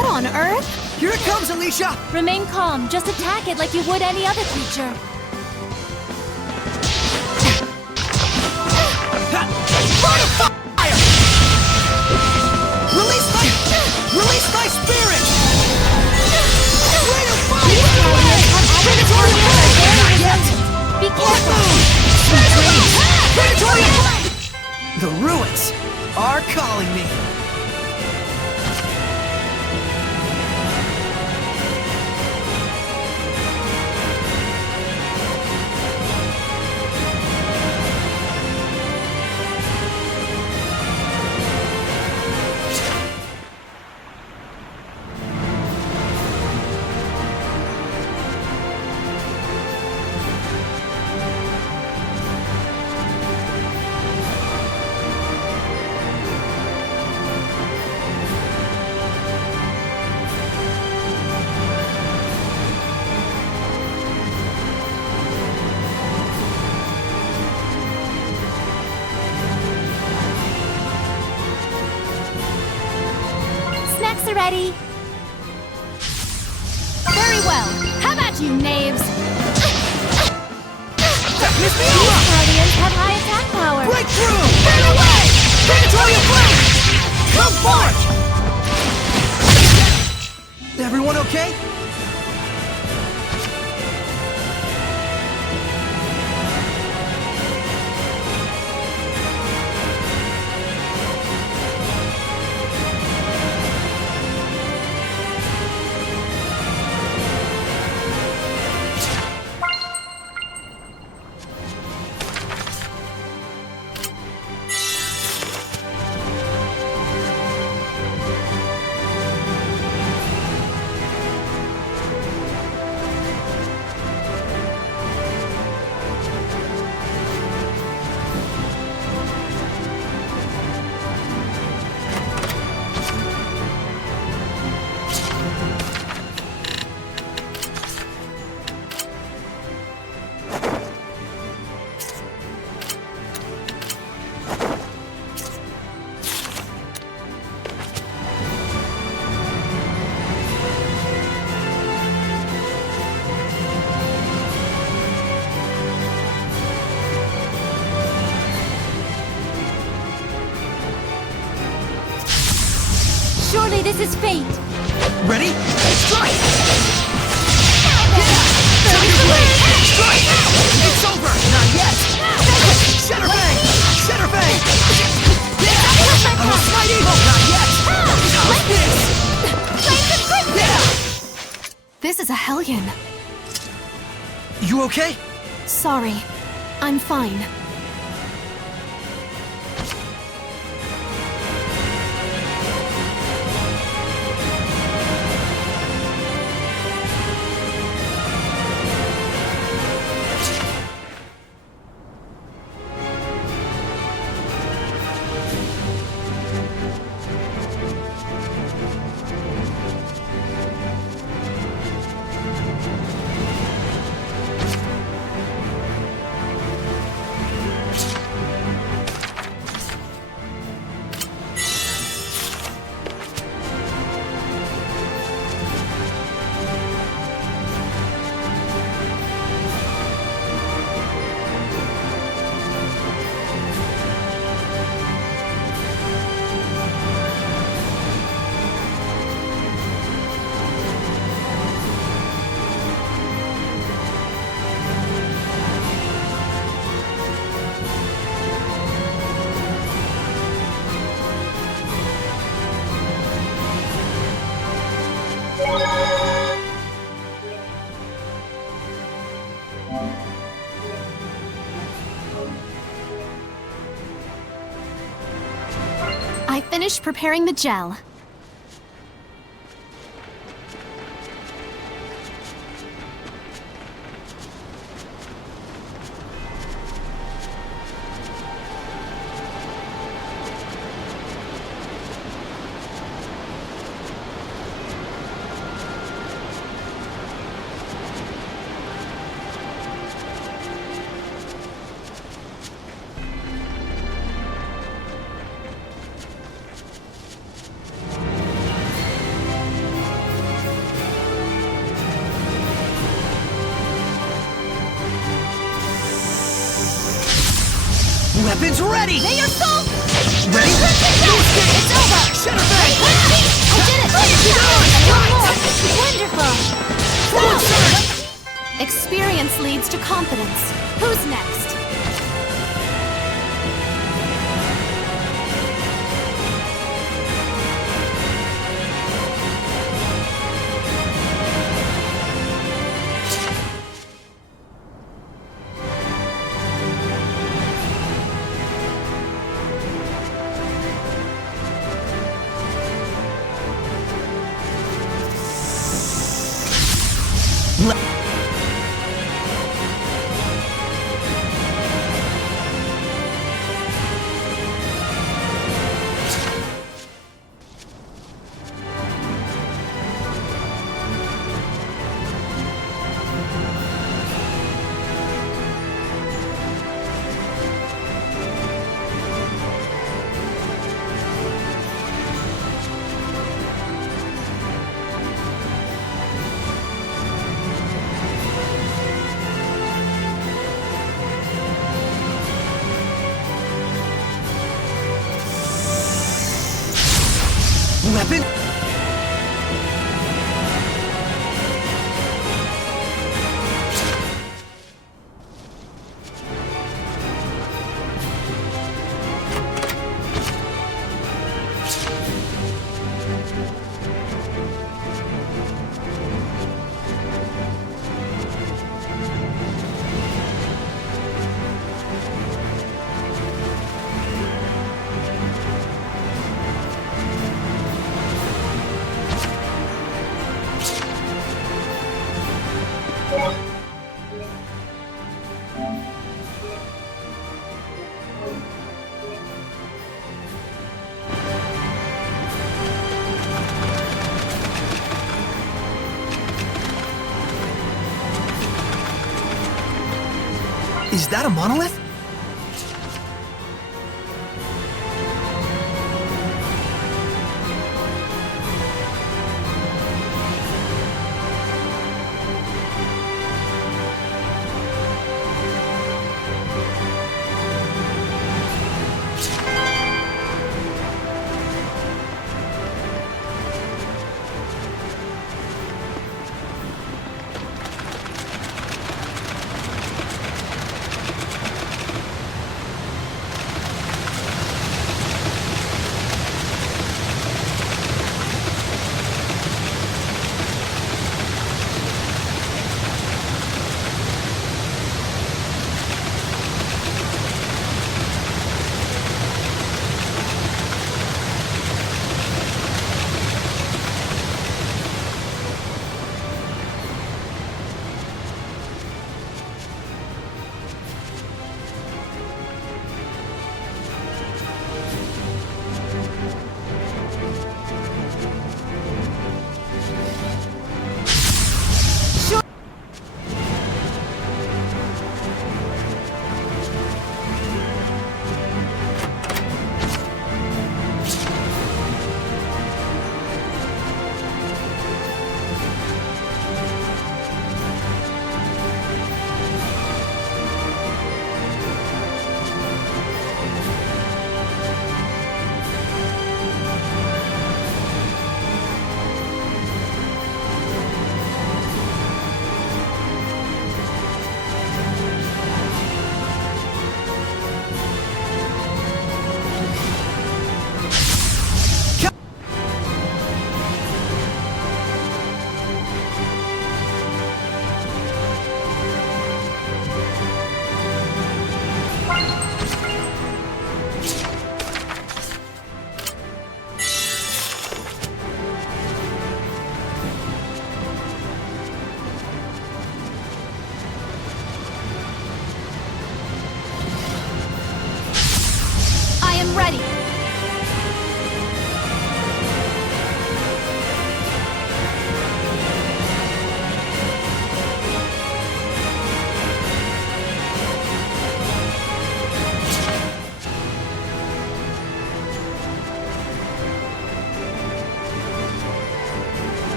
What on earth? Here it comes, Alicia! Remain calm. Just attack it like you would any other creature. Light a fire! Release my spirit! Light a fire! Predatory flame! Not yet! Be careful! Predatory flame! The ruins are calling me. Ready? Very well. How about you, knaves? Miss me These up! guardians have high attack power. Breakthrough! Burn away! Predatory flame! Come forth! Everyone okay? Surely this is fate. Ready? Strike! Yeah! Tell your blade! Strike! It's over! Not yet! Shatterbang! Shatterbang! Yeah! I will smite evil! Not yet! How's this? Yeah! This is a hellion. You okay? Sorry. I'm fine. I finished preparing the gel. Weapons ready! May your soul... Ready? No escape! It's over! Shadow Fang! I did it! One more! Wonderful! Forward surge! Experience leads to confidence. Who's next? Weapon... Is that a monolith?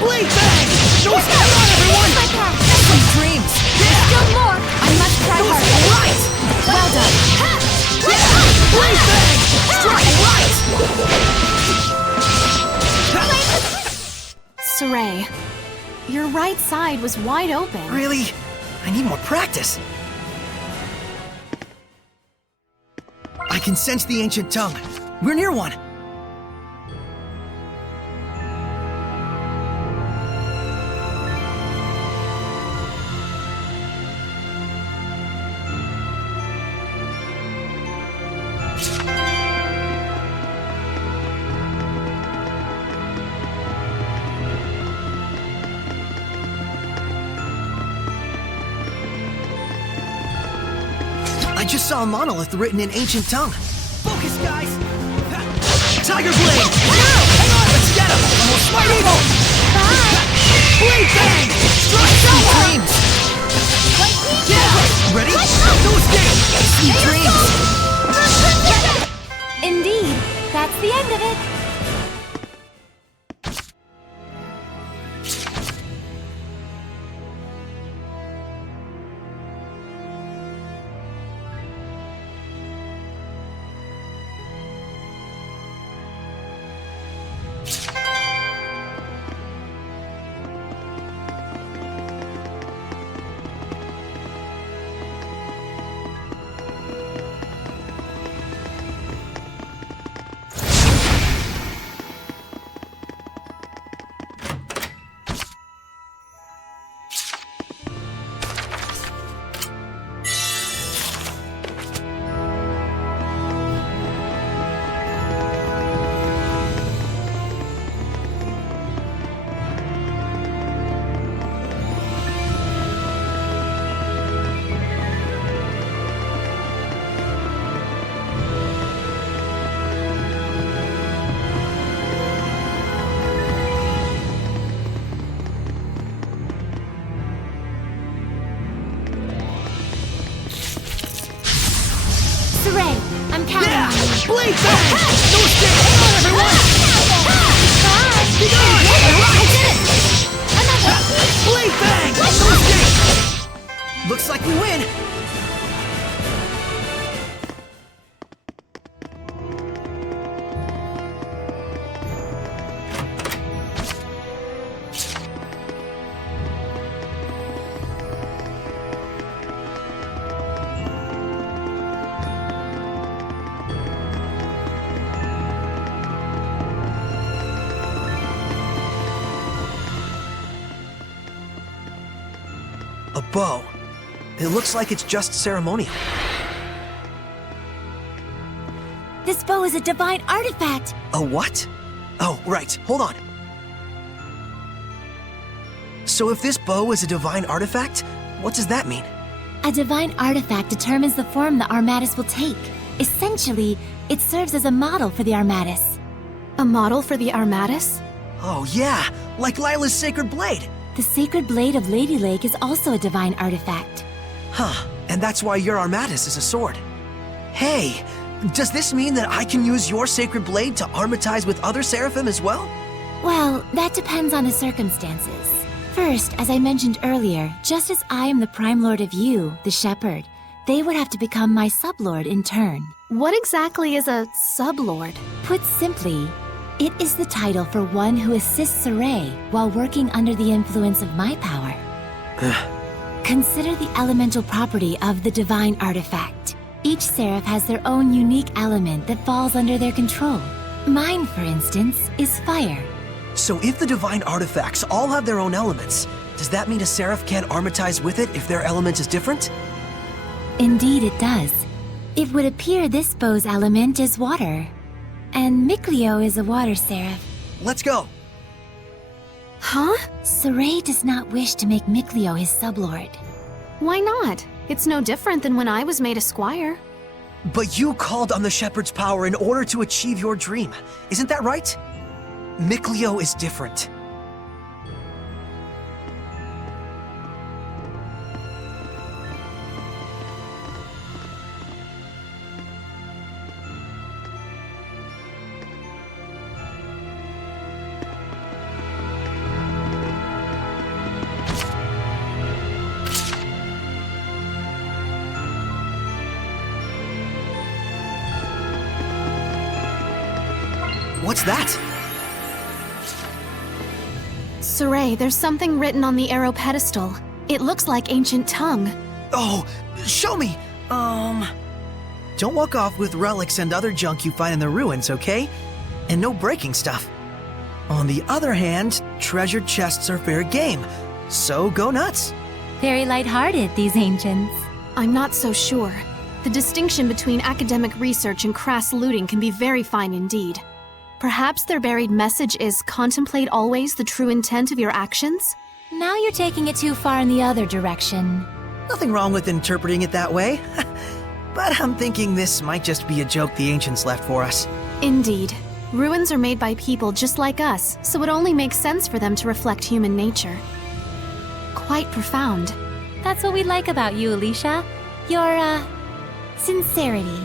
Blade Bang! No escape! Come on, everyone! My path! Sweet dreams! Yeah! Still more! I must try No harder. escape! Right! Well done. Yeah! Blade Bang! Strike right! Saray, your right side was wide open. Really? I need more practice. I can sense the ancient tongue. We're near one. I just saw a monolith written in ancient tongue. Focus, guys! Tiger Blade! Hang on! Let's get him! Almost Smite Evil! Blade Bang! Strike Sweet Dreams! Yeah! Ready? No escape! Sweet Dreams! Indeed, that's the end of it. Saray, I'm counting Yeah! on you. Blade Bang! No escape! Hang on, everyone! Be gone! I did it! Another! Blade Bang! No escape! Looks like we win! A bow. It looks like it's just ceremonial. This bow is a divine artifact. A what? Oh, right. Hold on. So if this bow is a divine artifact, what does that mean? A divine artifact determines the form the Armatus will take. Essentially, it serves as a model for the Armatus. A model for the Armatus? Oh yeah, like Lila's sacred blade. The sacred blade of Lady Lake is also a divine artifact. Huh, and that's why your Armatus is a sword. Hey, does this mean that I can use your sacred blade to armatize with other seraphim as well? Well, that depends on the circumstances. First, as I mentioned earlier, just as I am the Prime Lord of you, the Shepherd, they would have to become my sublord in turn. What exactly is a sublord? Put simply, it is the title for one who assists Saray while working under the influence of my power. Consider the elemental property of the divine artifact. Each seraph has their own unique element that falls under their control. Mine, for instance, is fire. So if the divine artifacts all have their own elements, does that mean a seraph can't armatize with it if their element is different? Indeed it does. It would appear this bow's element is water. And Mikleo is a water seraph. Let's go. Huh? Saray does not wish to make Mikleo his sublord. Why not? It's no different than when I was made a squire. But you called on the shepherd's power in order to achieve your dream. Isn't that right? Mikleo is different. What's that? Saray, there's something written on the arrow pedestal. It looks like ancient tongue. Oh, show me! Don't walk off with relics and other junk you find in the ruins, okay? And no breaking stuff. On the other hand, treasure chests are fair game, so go nuts. Very lighthearted, these ancients. I'm not so sure. The distinction between academic research and crass looting can be very fine indeed. Perhaps their buried message is contemplate always the true intent of your actions? Now you're taking it too far in the other direction. Nothing wrong with interpreting it that way. But I'm thinking this might just be a joke the ancients left for us. Indeed. Ruins are made by people just like us, so it only makes sense for them to reflect human nature. Quite profound. That's what we like about you, Alicia. Your, sincerity.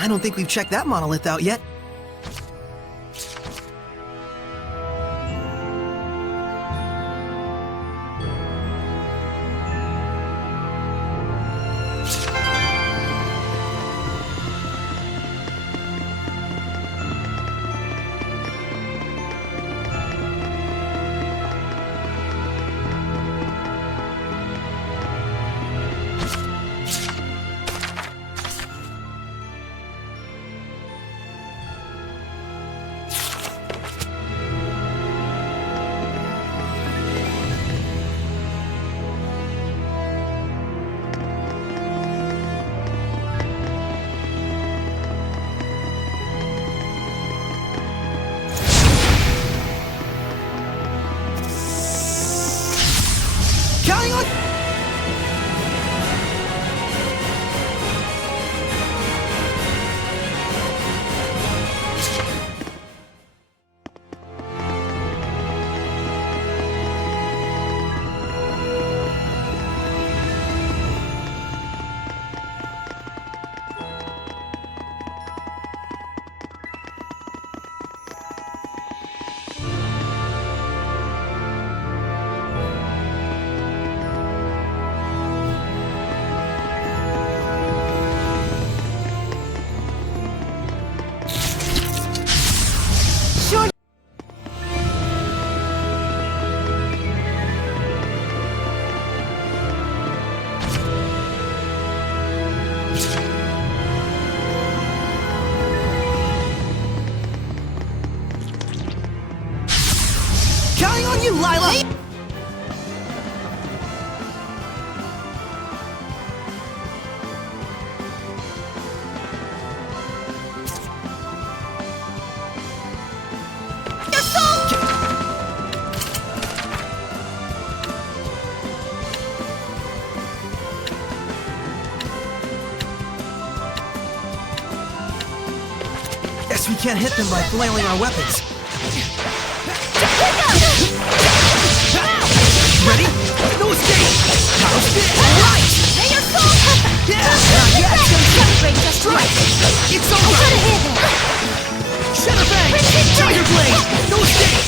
I don't think we've checked that monolith out yet. Counting on... Counting on you, Lila! Guess we can't hit them by flailing our weapons. Ready? No escape! Now spin! Right! May your soul... Yeah! Not yet! Strike! It's over! Shatterbang! Tiger Blade! No escape!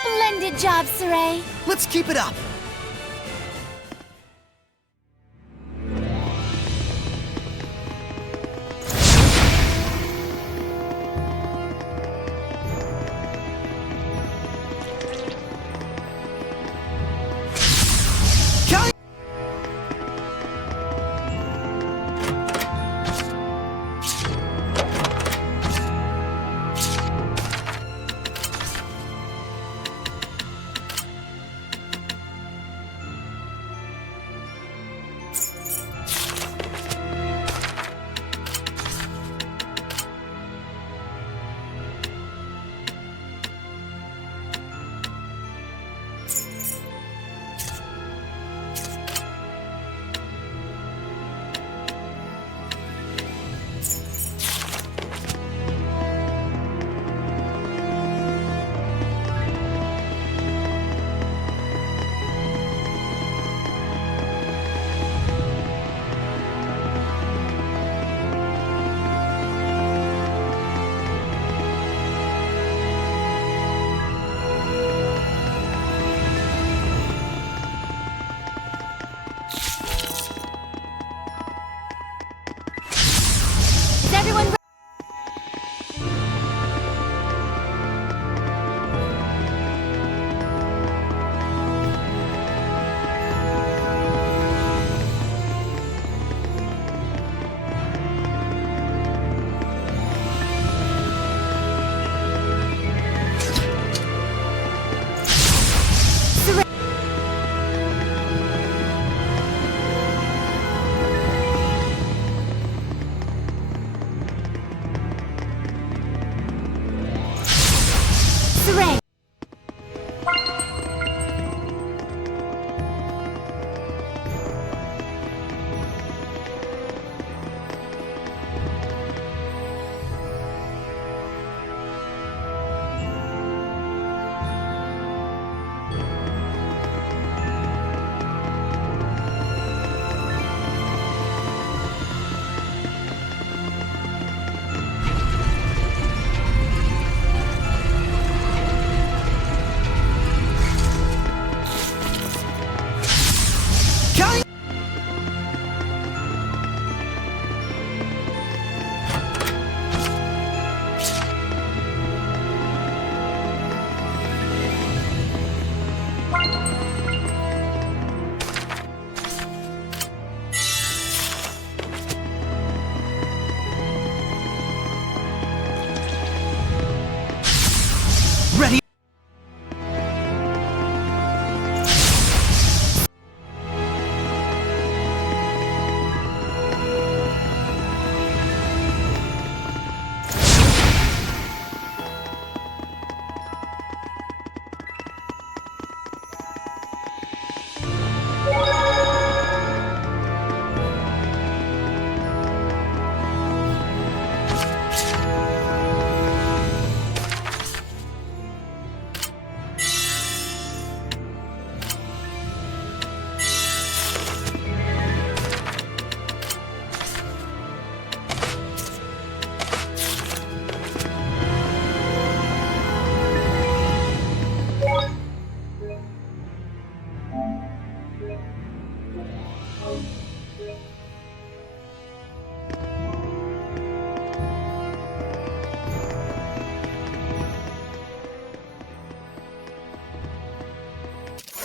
Splendid job, Saray. Let's keep it up!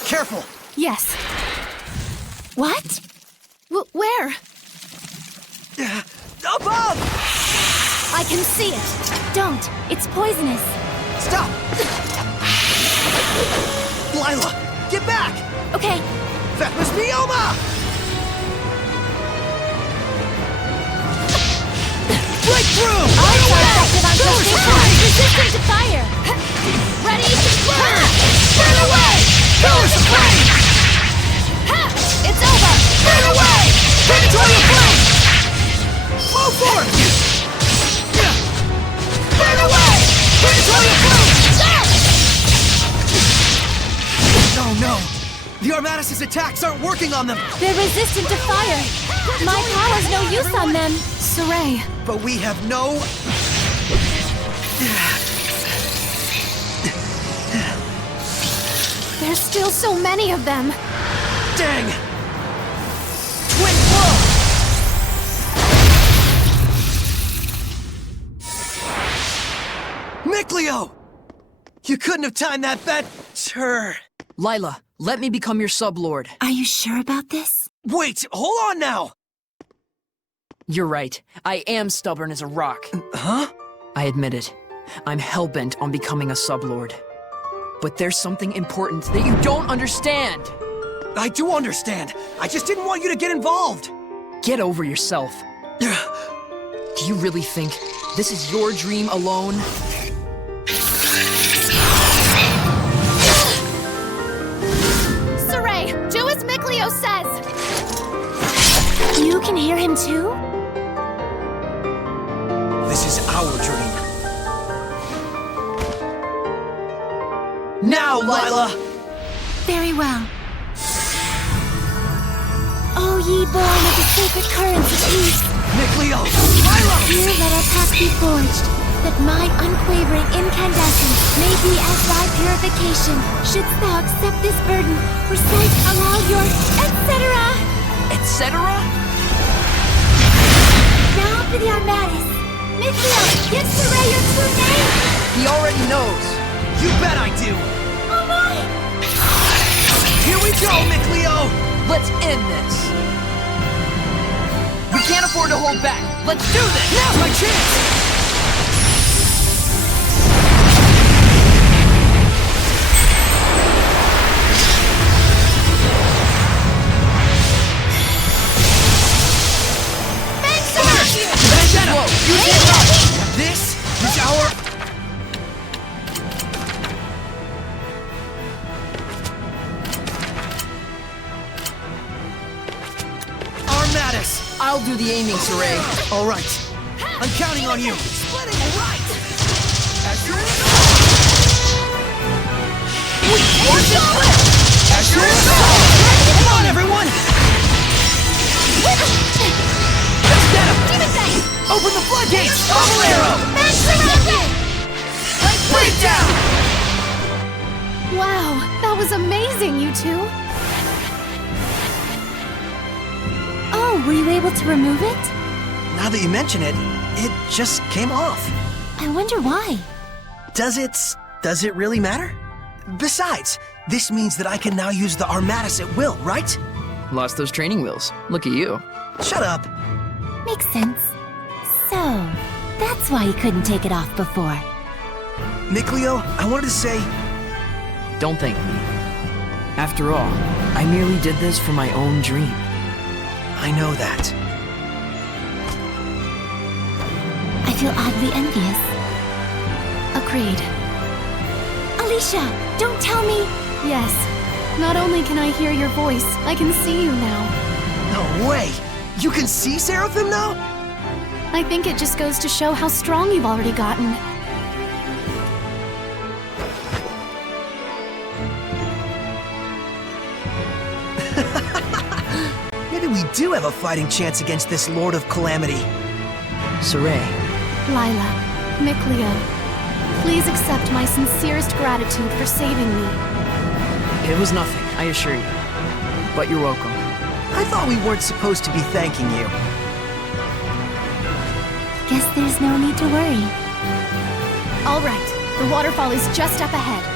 Careful! Yes. What? Where? Above! I can see it. Don't. It's poisonous. Stop! Lila, get back! Okay. That was Mioma! Breakthrough! Right away! effective on Go crustaceans. Resistant to fire. Ready? Burn! Burn away! Pillars of flame! Ha! It's over! Burn away! Predatory flame! Flow forth! Burn away! Predatory flame! Oh no! The Armatus' attacks aren't working on them! They're resistant to fire. My power's no use on them. Saray, But we have no... there's still so many of them. Dang! Twin blow! Miclio! You couldn't have timed that better! Lila, let me become your sublord. Are you sure about this? Wait, hold on now! You're right. I am stubborn as a rock. Huh? I admit it. I'm hellbent on becoming a sublord. But there's something important that you don't understand. I do understand. I just didn't want you to get involved. Get over yourself. Do you really think this is your dream alone? Saray, do as Miclio says. You can hear him too? This is our dream. Now, Lila! Very well. O ye born of the sacred currents of peace, Miclio! Lila! here let our pact be forged, that mine unquavering incandescence may be as thy purification. Shouldst thou accept this burden, recite aloud your etc. Etc.? Now for the Armatus. Miclio, give Saray your true name! He already knows. You bet I do! Oh my! Here we go, Miclio! Let's end this. We can't afford to hold back. Let's do this! Now's my chance! Whoa, you can't up! This is our... Armatus! I'll do the aiming, Saray. All right. I'm counting on you. Splitting right. As you're Come on, everyone! Let's get him! Open the floodgates! Bubble arrow! Breakdown! Wow, that was amazing, you two. Oh, were you able to remove it? Now that you mention it, it just came off. I wonder why. Does it really matter? Besides, this means that I can now use the Armatus at will, right? Lost those training wheels. Look at you. Shut up. Makes sense. So, that's why you couldn't take it off before. Miclio, I wanted to say... Don't thank me. After all, I merely did this for my own dream. I know that. I feel oddly envious. Agreed. Alicia, don't tell me! Yes. Not only can I hear your voice, I can see you now. No way! You can see Seraphim now? I think it just goes to show how strong you've already gotten. Maybe we do have a fighting chance against this Lord of Calamity. Saray, Lila, Miclio, please accept my sincerest gratitude for saving me. It was nothing, I assure you. But you're welcome. I thought we weren't supposed to be thanking you. Guess there's no need to worry. All right, the waterfall is just up ahead.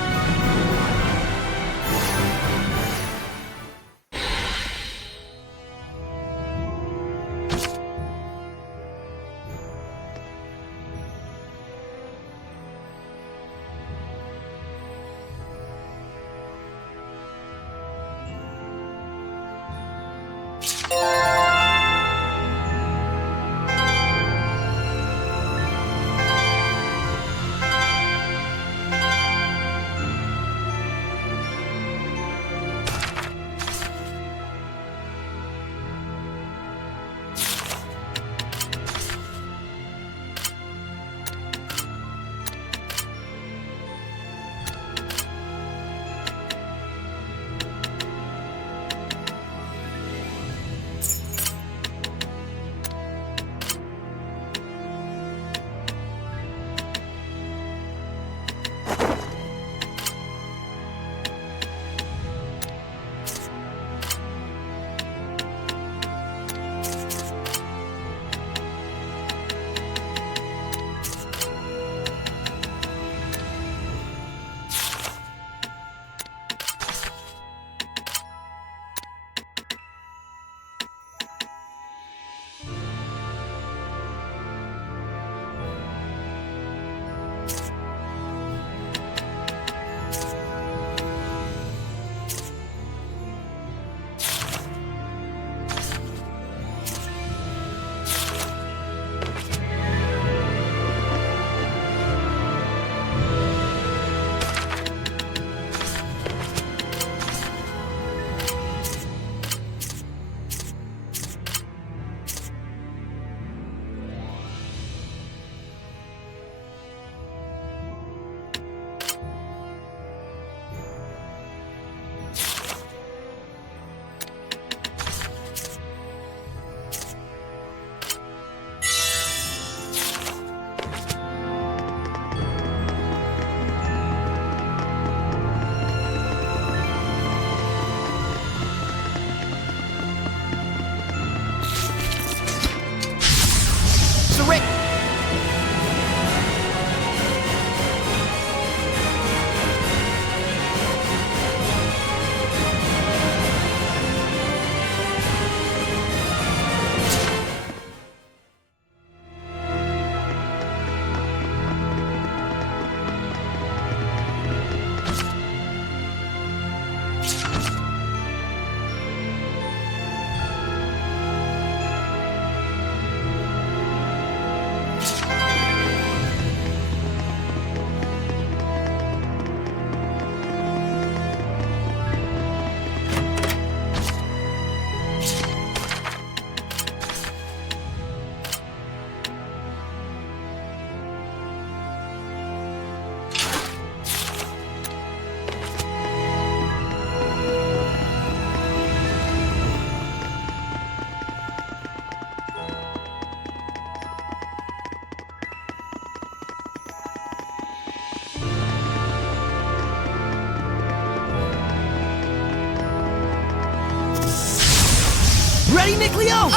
Ready, Nick Leo?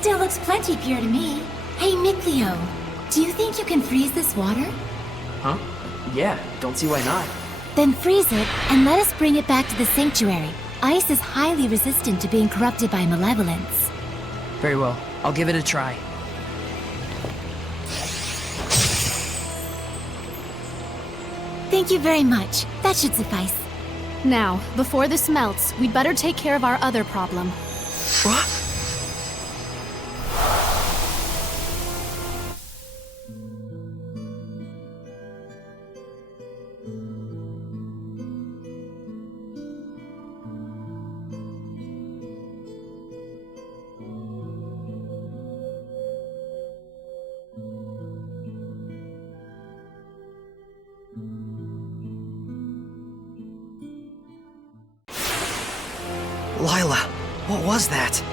Still looks plenty pure to me. Hey, Mikleo, do you think you can freeze this water? Huh? Yeah, don't see why not. Then freeze it and let us bring it back to the sanctuary. Ice is highly resistant to being corrupted by malevolence. Very well. I'll give it a try. Thank you very much. That should suffice. Now, before this melts, we'd better take care of our other problem. What? Lila, what was that?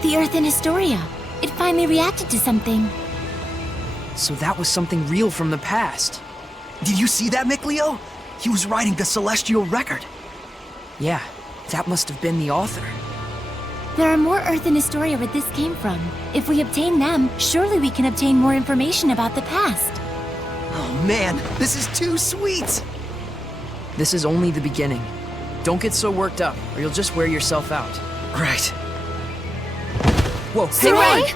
The Earth in Historia. It finally reacted to something. So that was something real from the past. Did you see that, Mikleo? He was writing the celestial record. Yeah, that must have been the author. There are more Earth in Historia where this came from. If we obtain them, surely we can obtain more information about the past. Oh man, this is too sweet! This is only the beginning. Don't get so worked up, or you'll just wear yourself out. Right. Whoa, Saray! hang on!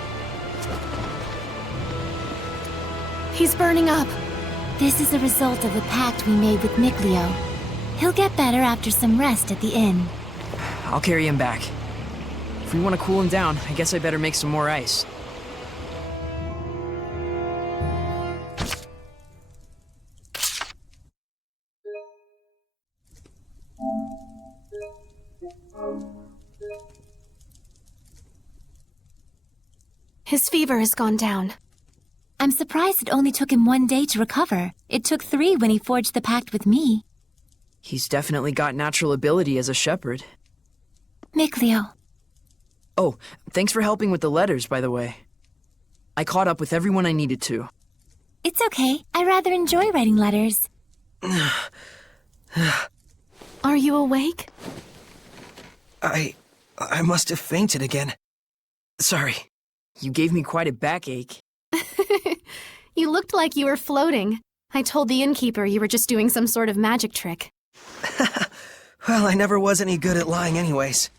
He's burning up. This is a result of the pact we made with Mikleo. He'll get better after some rest at the inn. I'll carry him back. If we want to cool him down, I guess I better make some more ice. His fever has gone down. I'm surprised it only took him 1 day to recover. It took 3 when he forged the pact with me. He's definitely got natural ability as a shepherd. Mikleo. Oh, thanks for helping with the letters, by the way. I caught up with everyone I needed to. It's okay. I rather enjoy writing letters. Are you awake? I must have fainted again. Sorry. You gave me quite a backache. You looked like you were floating. I told the innkeeper you were just doing some sort of magic trick. Well, I never was any good at lying anyways.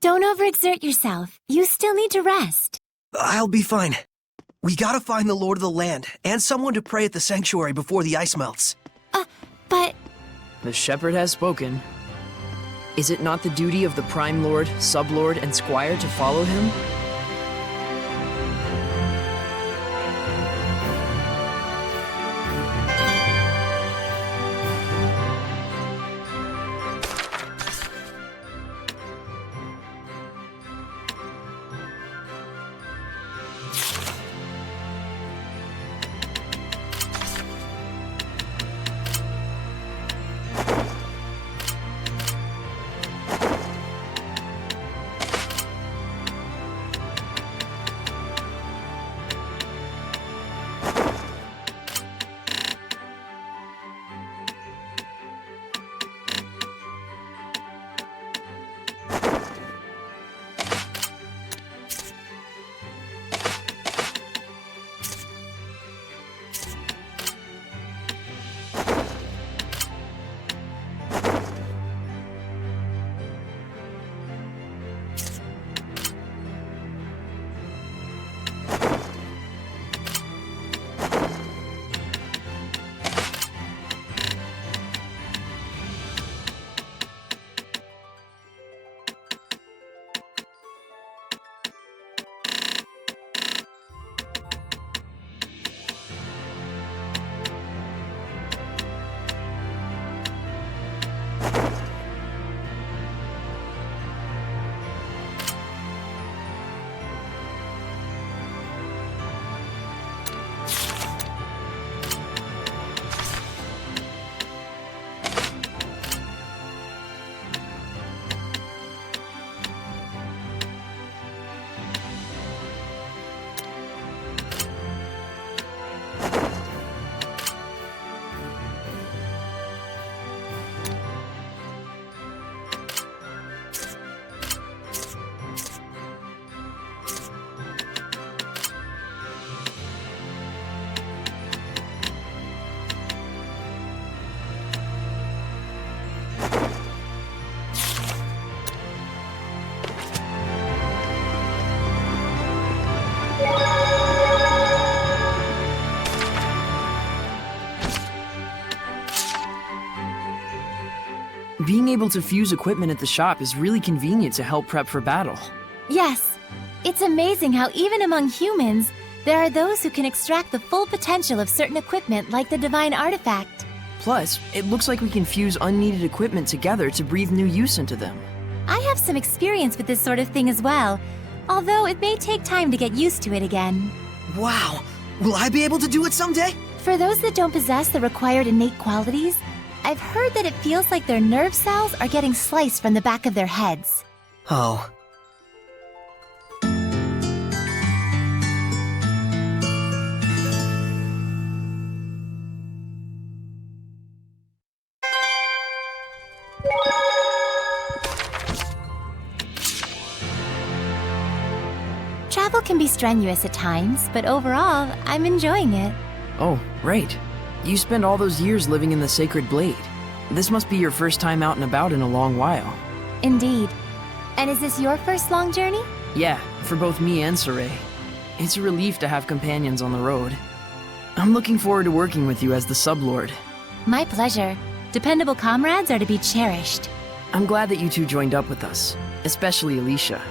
Don't overexert yourself. You still need to rest. I'll be fine. We gotta find the Lord of the Land, and someone to pray at the sanctuary before the ice melts. But The shepherd has spoken. Is it not the duty of the Prime Lord, Sublord, and Squire to follow him? Being able to fuse equipment at the shop is really convenient to help prep for battle. Yes, it's amazing how even among humans, there are those who can extract the full potential of certain equipment like the divine artifact. Plus, it looks like we can fuse unneeded equipment together to breathe new use into them. I have some experience with this sort of thing as well, although it may take time to get used to it again. Wow! Will I be able to do it someday? For those that don't possess the required innate qualities, I've heard that it feels like their nerve cells are getting sliced from the back of their heads. Oh. Travel can be strenuous at times, but overall, I'm enjoying it. Oh, right. You spent all those years living in the Sacred Blade. This must be your first time out and about in a long while. Indeed. And is this your first long journey? Yeah, for both me and Saray. It's a relief to have companions on the road. I'm looking forward to working with you as the Sublord. My pleasure. Dependable comrades are to be cherished. I'm glad that you two joined up with us, especially Alicia.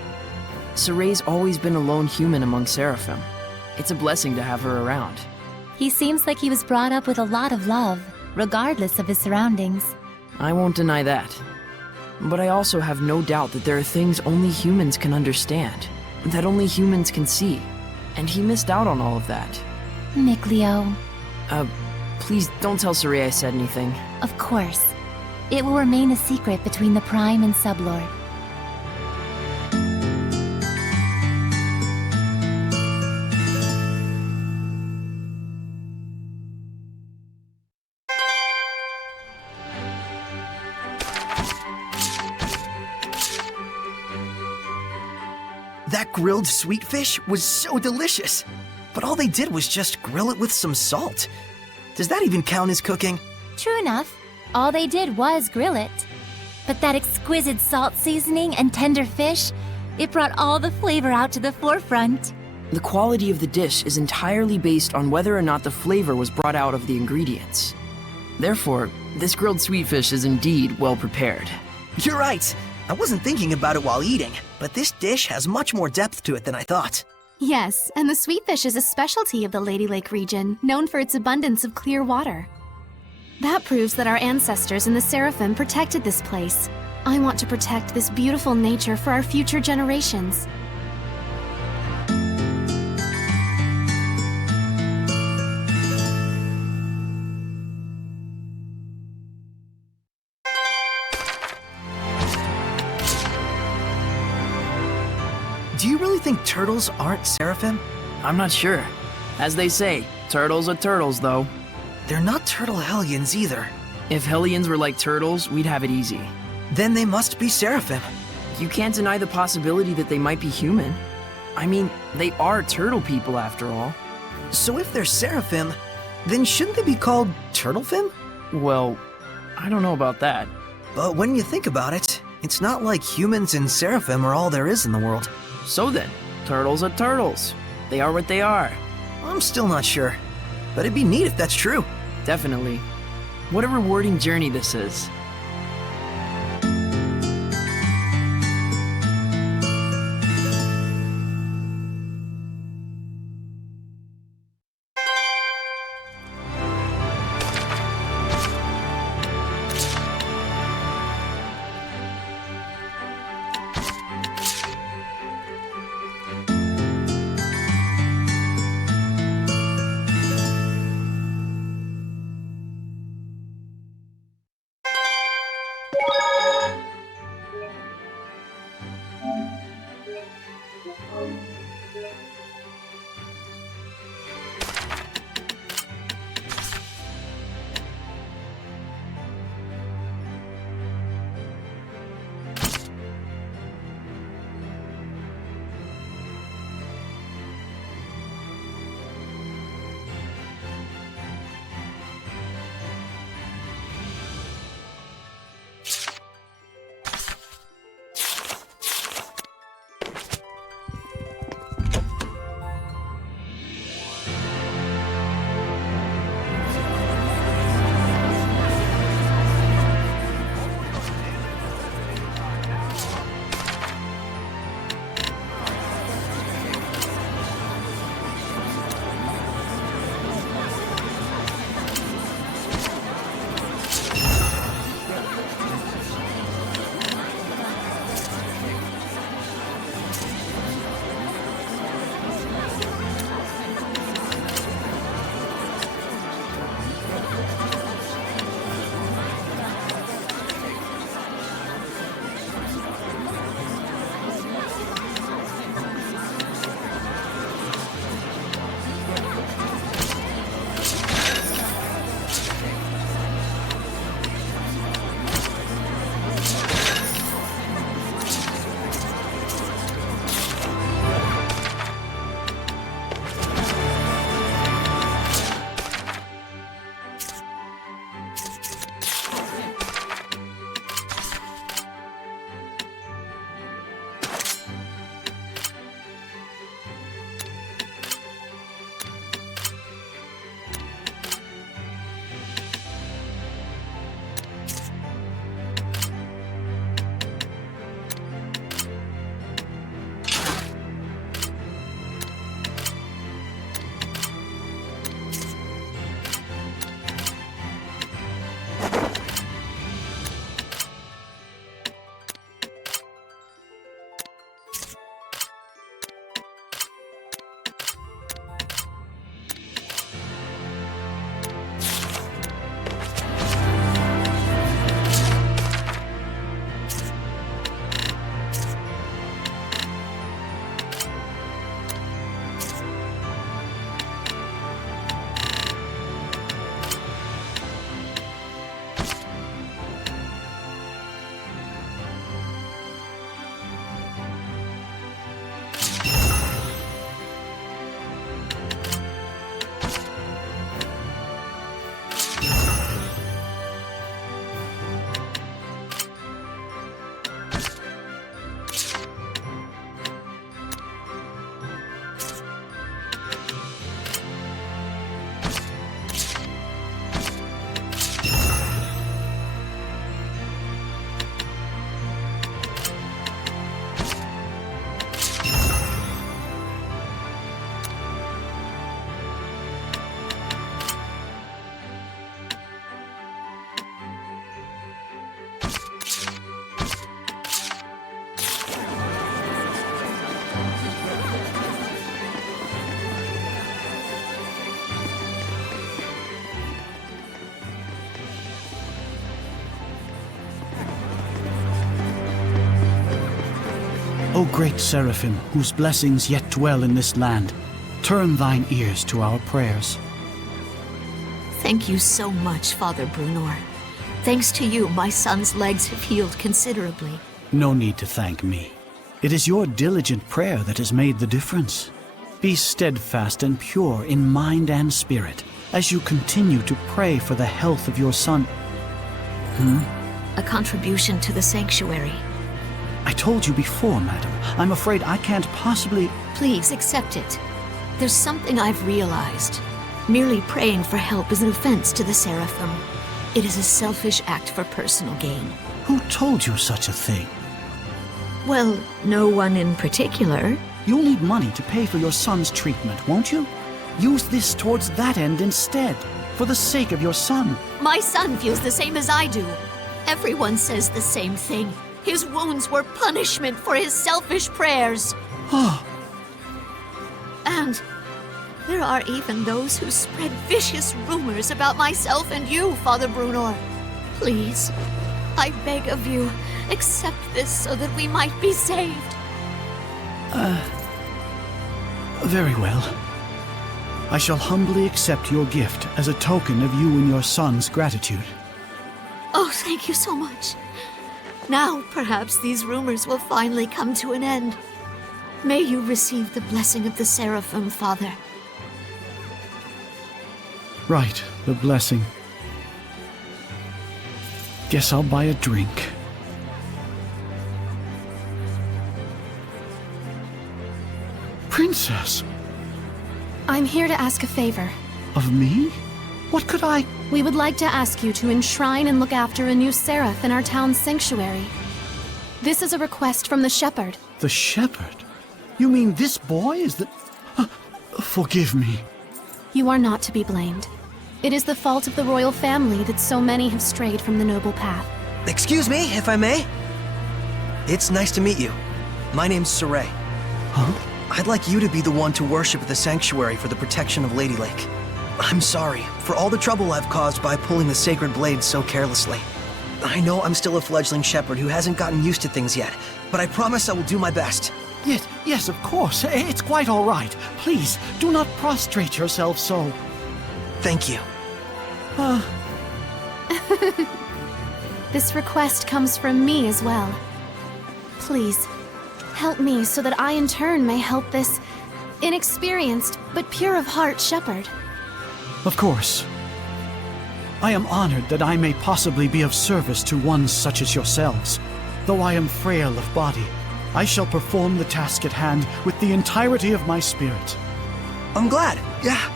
Saray's always been a lone human among Seraphim. It's a blessing to have her around. He seems like he was brought up with a lot of love, regardless of his surroundings. I won't deny that. But I also have no doubt that there are things only humans can understand, that only humans can see. And he missed out on all of that. Mikleo. Please don't tell Saray I said anything. Of course. It will remain a secret between the Prime and Sublord. That grilled sweet fish was so delicious. But all they did was just grill it with some salt. Does that even count as cooking? True enough. All they did was grill it. But that exquisite salt seasoning and tender fish, it brought all the flavor out to the forefront. The quality of the dish is entirely based on whether or not the flavor was brought out of the ingredients. Therefore, this grilled sweet fish is indeed well prepared. You're right. I wasn't thinking about it while eating, but this dish has much more depth to it than I thought. Yes, and the sweet fish is a specialty of the Lady Lake region, known for its abundance of clear water. That proves that our ancestors in the Seraphim protected this place. I want to protect this beautiful nature for our future generations. Do you really think turtles aren't Seraphim? I'm not sure. As they say, turtles are turtles, though. They're not turtle hellions either. If hellions were like turtles, we'd have it easy. Then they must be Seraphim. You can't deny the possibility that they might be human. I mean, they are turtle people after all. So if they're Seraphim, then shouldn't they be called Turtlefim? Well, I don't know about that. But when you think about it, it's not like humans and Seraphim are all there is in the world. So then, turtles are turtles. They are what they are. I'm still not sure, but it'd be neat if that's true. Definitely. What a rewarding journey this is. O great Seraphim, whose blessings yet dwell in this land, turn thine ears to our prayers. Thank you so much, Father Brunor. Thanks to you, my son's legs have healed considerably. No need to thank me. It is your diligent prayer that has made the difference. Be steadfast and pure in mind and spirit as you continue to pray for the health of your son. A contribution to the sanctuary. I told you before, madam. I'm afraid I can't possibly... Please accept it. There's something I've realized. Merely praying for help is an offense to the Seraphim. It is a selfish act for personal gain. Who told you such a thing? Well, no one in particular. You'll need money to pay for your son's treatment, won't you? Use this towards that end instead, for the sake of your son. My son feels the same as I do. Everyone says the same thing. His wounds were punishment for his selfish prayers. And there are even those who spread vicious rumors about myself and you, Father Brunor. Please, I beg of you, accept this so that we might be saved. Very well. I shall humbly accept your gift as a token of you and your son's gratitude. Oh, thank you so much. Now, perhaps these rumors will finally come to an end. May you receive the blessing of the Seraphim, Father. Right, the blessing. Guess I'll buy a drink. Princess, I'm here to ask a favor. of me? What could I... We would like to ask you to enshrine and look after a new seraph in our town's sanctuary. This is a request from the shepherd. The shepherd? You mean this boy is the... Forgive me. You are not to be blamed. It is the fault of the royal family that so many have strayed from the noble path. Excuse me, if I may? It's nice to meet you. My name's Saray. Huh? I'd like you to be the one to worship at the sanctuary for the protection of Lady Lake. I'm sorry for all the trouble I've caused by pulling the sacred blade so carelessly. I know I'm still a fledgling shepherd who hasn't gotten used to things yet, but I promise I will do my best. Yes, of course. It's quite all right. Please, do not prostrate yourself so. Thank you. This request comes from me as well. Please, help me so that I in turn may help this inexperienced but pure of heart shepherd. Of course. I am honored that I may possibly be of service to one such as yourselves. Though I am frail of body, I shall perform the task at hand with the entirety of my spirit. I'm glad. Yeah.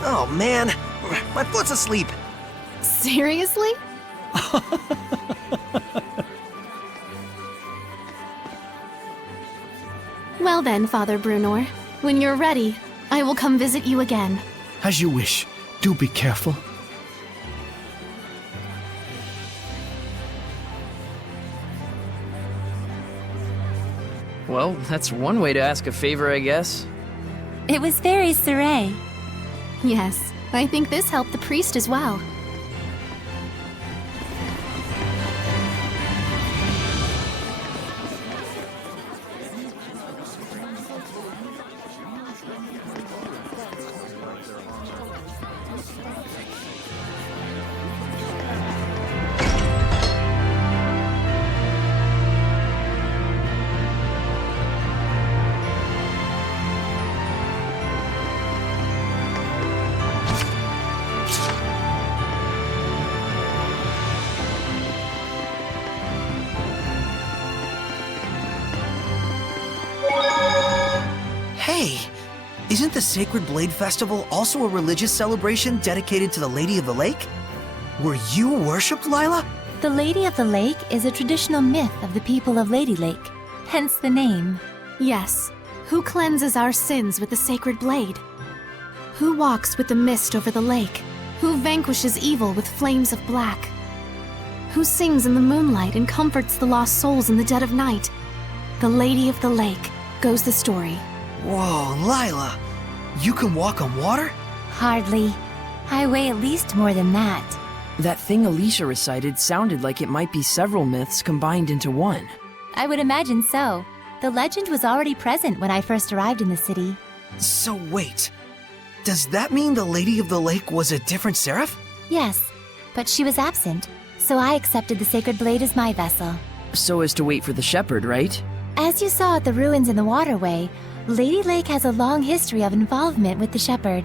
Oh man, my foot's asleep. Seriously? Well then, Father Brunor, when you're ready, I will come visit you again. As you wish. Do be careful. Well, that's one way to ask a favor, I guess. It was very Saray. Yes, I think this helped the priest as well. Hey, isn't the Sacred Blade Festival also a religious celebration dedicated to the Lady of the Lake? Were you worshipped, Lila? The Lady of the Lake is a traditional myth of the people of Lady Lake, hence the name. Yes, who cleanses our sins with the sacred blade? Who walks with the mist over the lake? Who vanquishes evil with flames of black? Who sings in the moonlight and comforts the lost souls in the dead of night? The Lady of the Lake, goes the story. Whoa, Lila! You can walk on water? Hardly. I weigh at least more than that. That thing Alicia recited sounded like it might be several myths combined into one. I would imagine so. The legend was already present when I first arrived in the city. So wait, does that mean the Lady of the Lake was a different seraph? Yes, but she was absent, so I accepted the Sacred Blade as my vessel. So as to wait for the shepherd, right? As you saw at the ruins in the waterway, Lady Lake has a long history of involvement with the shepherd.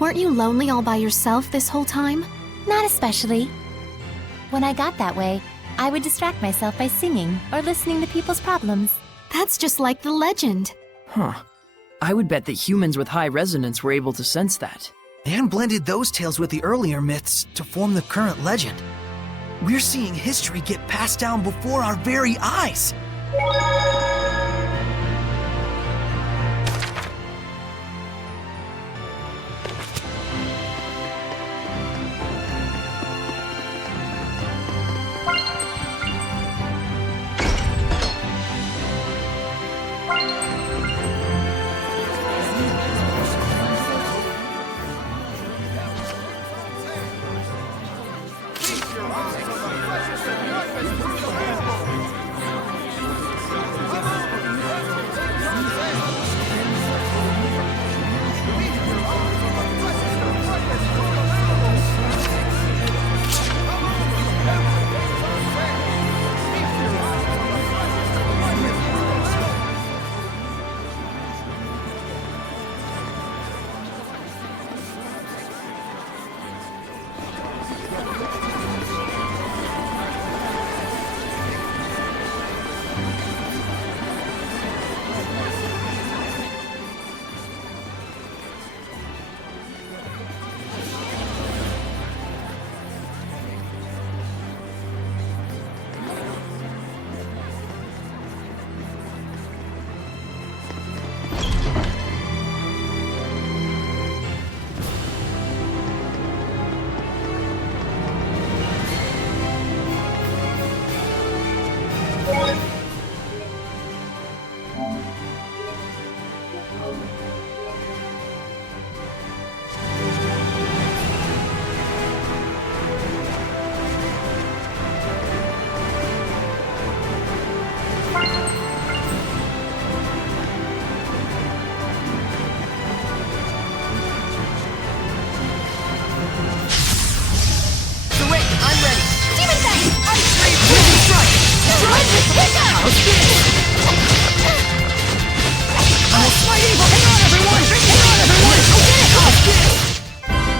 Weren't you lonely all by yourself this whole time? Not especially. When I got that way, I would distract myself by singing or listening to people's problems. That's just like the legend. Huh. I would bet that humans with high resonance were able to sense that. And blended those tales with the earlier myths to form the current legend. We're seeing history get passed down before our very eyes.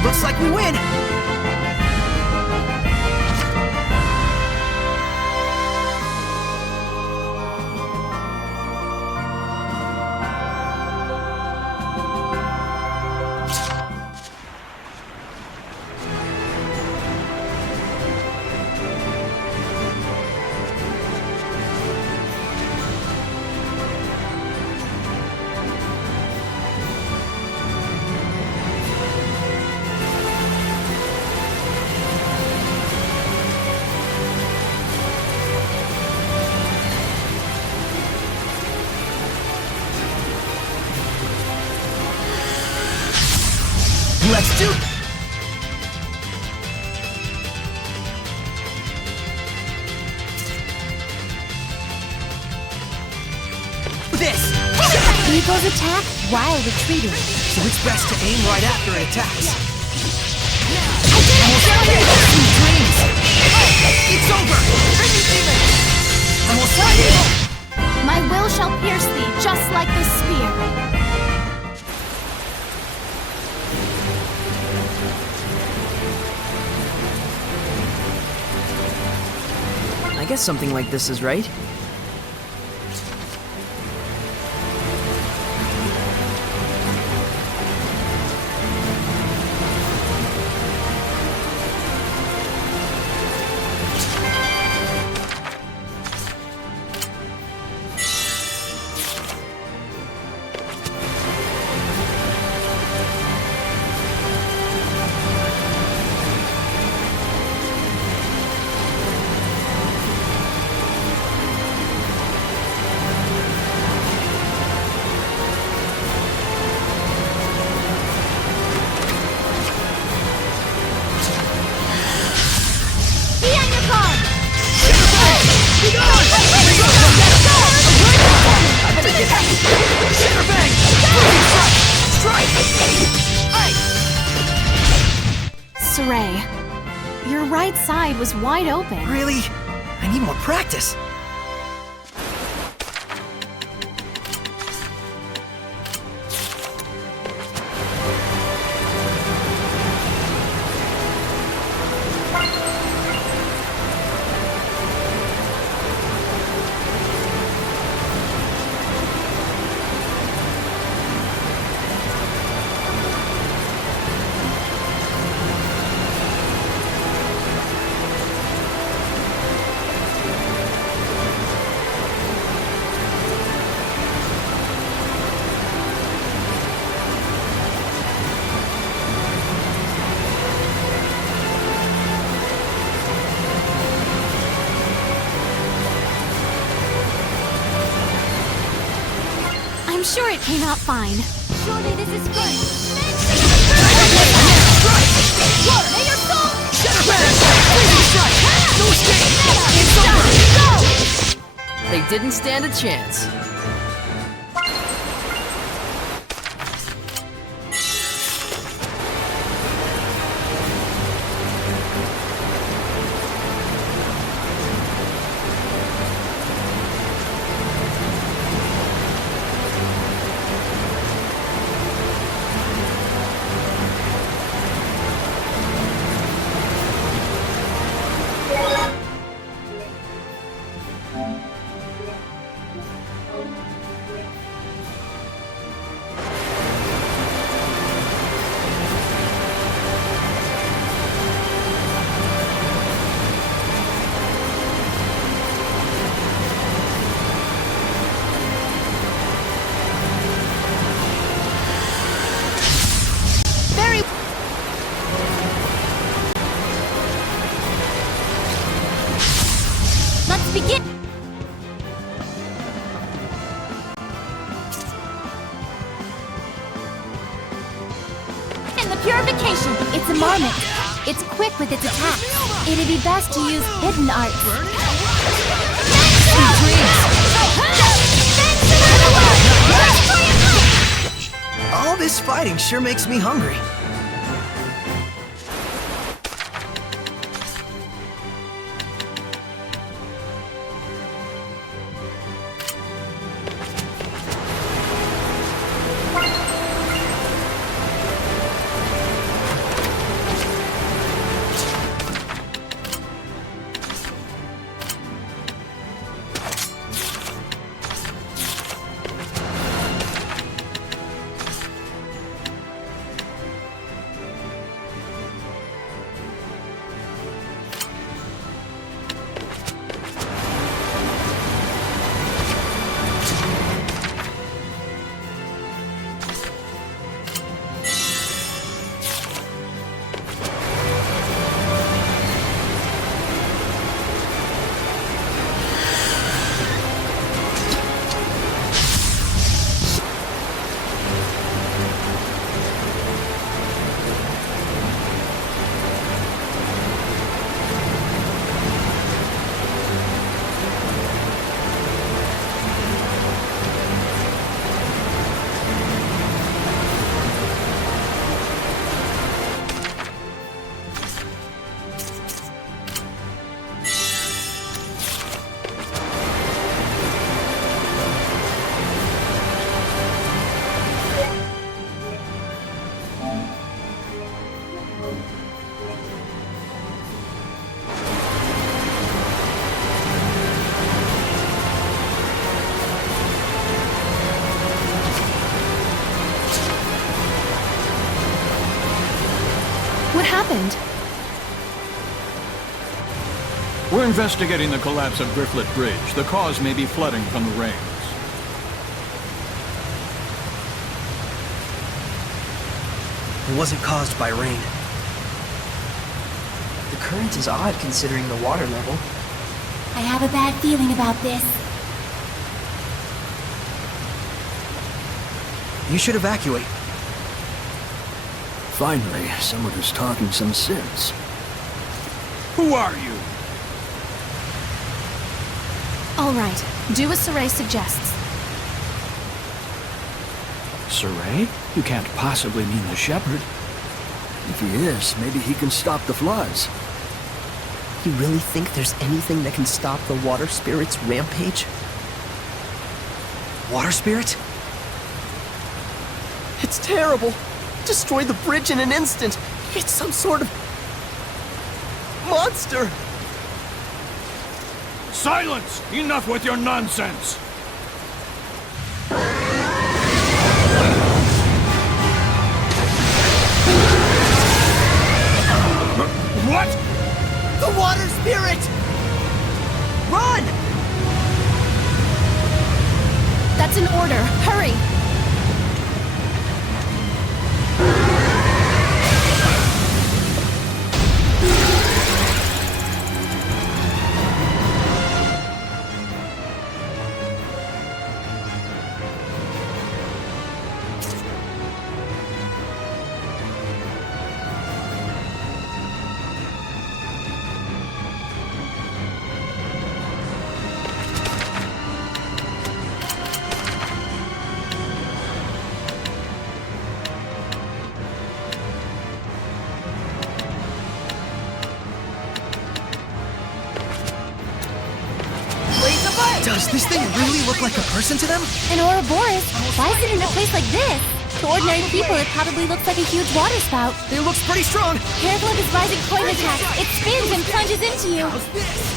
Looks like we win! Let's do this! Eagles attack while retreating. So it's best to aim right after it attacks. I did it! Sweet dreams! It's over! Bring me demons! Almost right! My will shall pierce thee just like this spear. I guess something like this is right. Shatter Bang! Blazing Strike! Saray, your right side was wide open. Really? I need more practice. I'm sure it came out fine. Surely this is good. May your soul Shatter Bang! Blazing Strike! No escape! It's over! They didn't stand a chance. Very. Let's begin. And the purification. It's a marmot. It's quick with its attacks. It'd be best to use hidden arts. All this fighting sure makes me hungry. What happened? We're investigating the collapse of Grifflet Bridge. The cause may be flooding from the rains. It wasn't caused by rain. The current is odd considering the water level. I have a bad feeling about this. You should evacuate. Finally, someone who's talking some sense. Who are you? All right, do as Saray suggests. Saray? You can't possibly mean the shepherd. If he is, maybe he can stop the floods. You really think there's anything that can stop the water spirit's rampage? Water spirit? It's terrible! Destroyed the bridge in an instant! It's some sort of... monster! Silence! Enough with your nonsense! What? The water spirit! Run! That's an order. Hurry! Does this thing really look like a person to them? An Ouroboros? Why is it in a place like this? To ordinary people, it probably looks like a huge water spout. It looks pretty strong. Careful of his rising coin attack. It spins and plunges into you. How's this?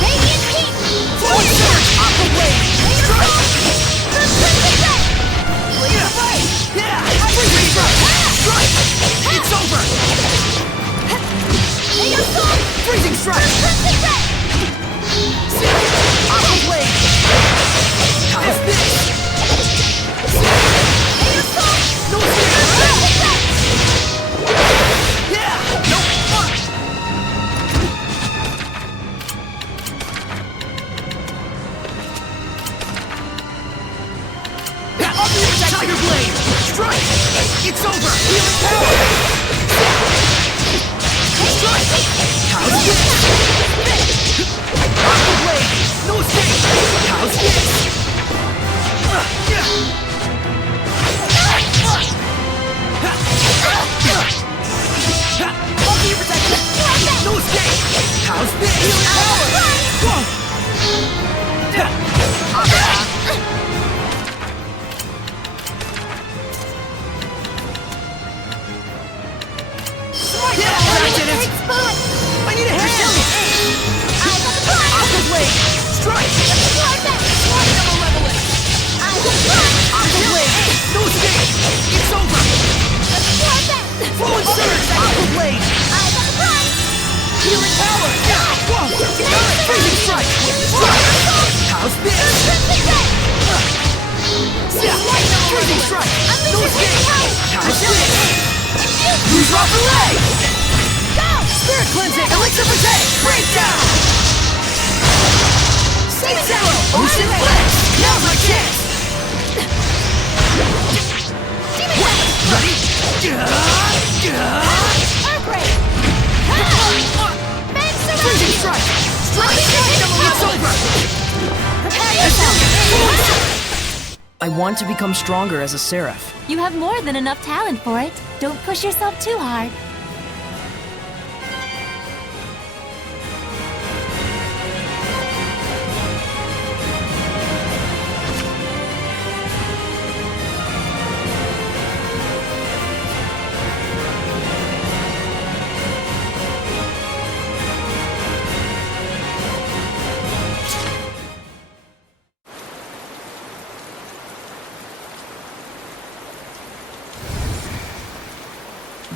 Radiant Heat! Forward surge! Aqua Blade! Strike! Yeah! Freezing strike! Strike! It's over! Freezing strike! Aqua Blade! How's this? No escape! Yeah! No! Tiger Blade! Strike! It's over! Healing power! Strike! How's this? Aqua Blade! No escape! How's this? Ultimate protection! No escape! How's this? Healing power! I need a hand! Aqua Blade! Strike! Double level it! Aqua Blade! No escape! It's over! Forward surge! Aqua Blade! Healing power! Whoa! Freezing strike! Strike! How's this? Freezing strike! No escape! How's this? Who's off the leg? Spirit cleansing! Elixir protect! Breakdown! Safe Zero! Ocean Flex! Now's my chance! Ready? Freezing strike! Strike! It's over! Prepare yourself! I want to become stronger as a seraph. You have more than enough talent for it. Don't push yourself too hard.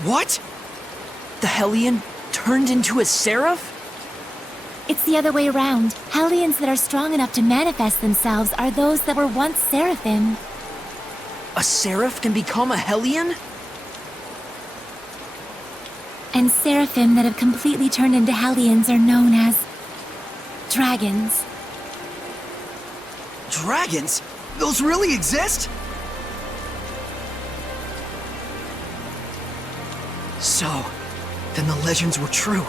What? The Hellion turned into a seraph? It's the other way around. Hellions that are strong enough to manifest themselves are those that were once seraphim. A seraph can become a Hellion? And seraphim that have completely turned into hellions are known as dragons. Dragons? Those really exist? So, Then the legends were true.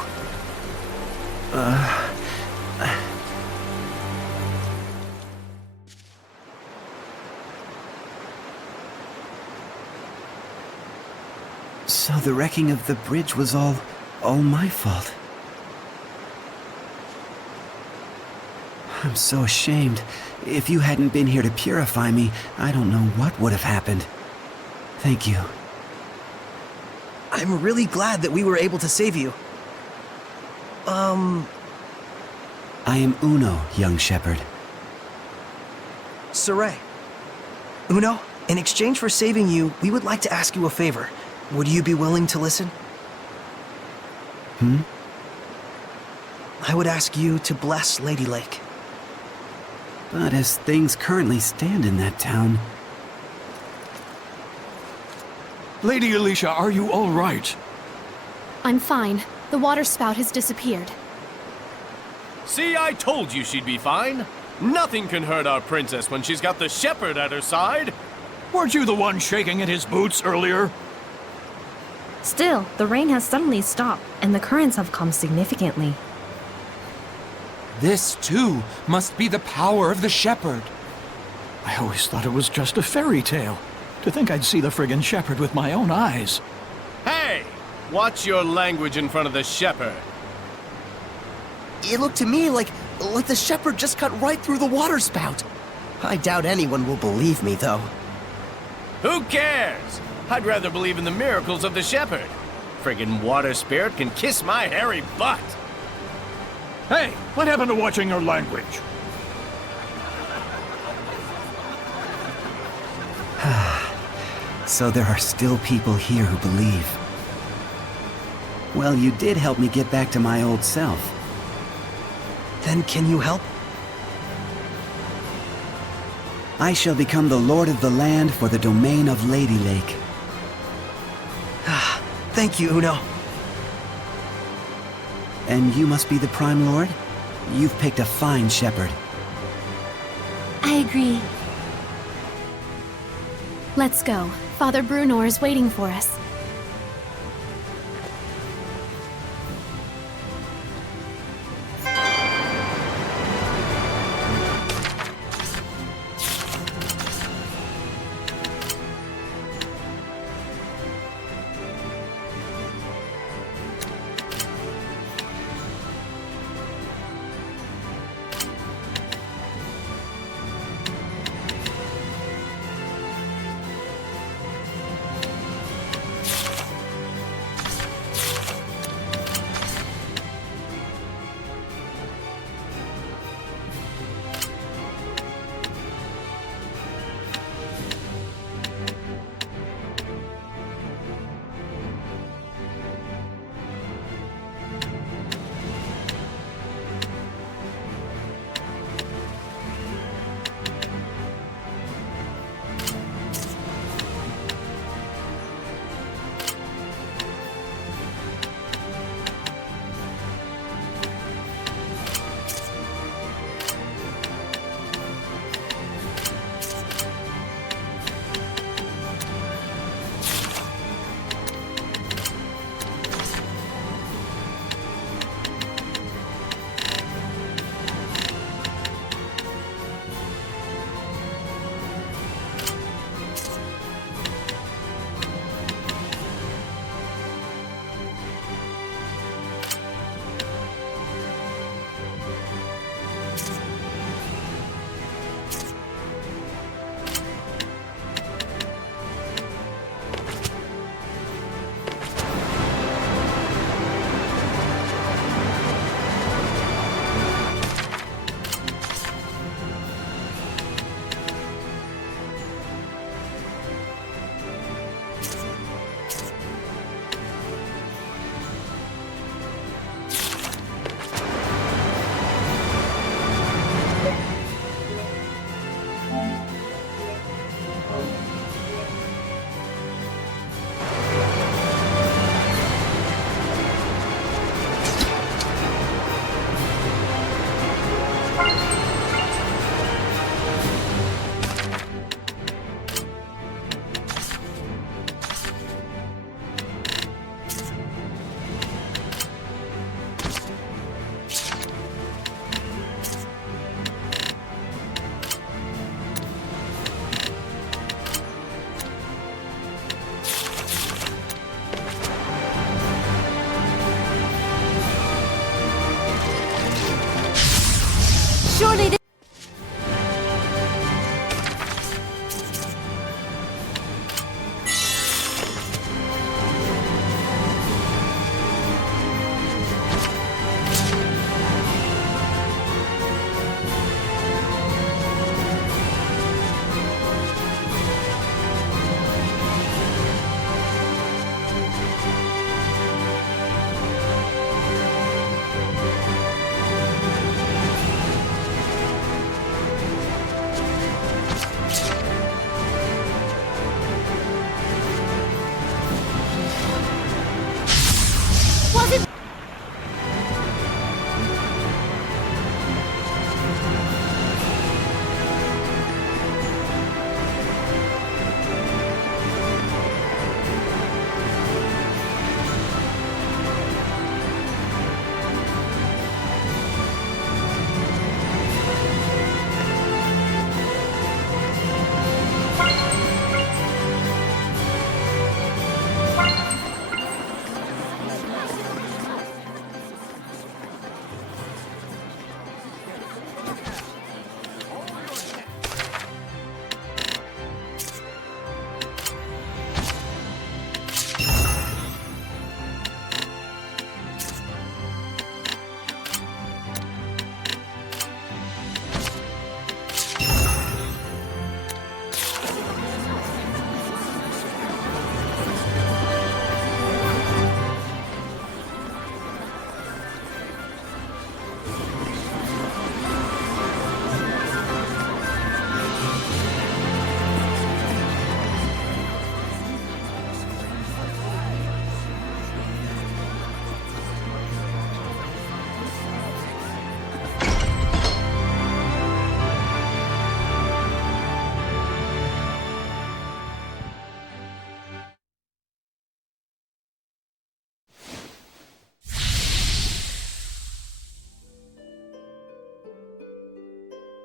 So the wrecking of the bridge was all my fault. I'm so ashamed. If you hadn't been here to purify me, I don't know what would have happened. Thank you. I'm really glad that we were able to save you. I am Uno, young shepherd. Saray. Uno, in exchange for saving you, we would like to ask you a favor. Would you be willing to listen? I would ask you to bless Lady Lake. But as things currently stand in that town, Lady Alicia, are you all right? I'm fine. The water spout has disappeared. See, I told you she'd be fine. Nothing can hurt our princess when she's got the shepherd at her side. Weren't you the one shaking at his boots earlier? Still, the rain has suddenly stopped, and the currents have calmed significantly. This, too, must be the power of the shepherd. I always thought it was just a fairy tale. To think I'd see the friggin' shepherd with my own eyes. Hey! Watch your language in front of the shepherd. It looked to me like the shepherd just cut right through the water spout. I doubt anyone will believe me, though. Who cares? I'd rather believe in the miracles of the shepherd. Friggin' water spirit can kiss my hairy butt. Hey, what happened to watching your language? so there are still people here who believe. Well, you did help me get back to my old self. Then can you help? I shall become the lord of the land for the domain of Lady Lake. Thank you, Uno. And you must be the Prime Lord? You've picked a fine shepherd. I agree. Let's go. Father Brunor is waiting for us.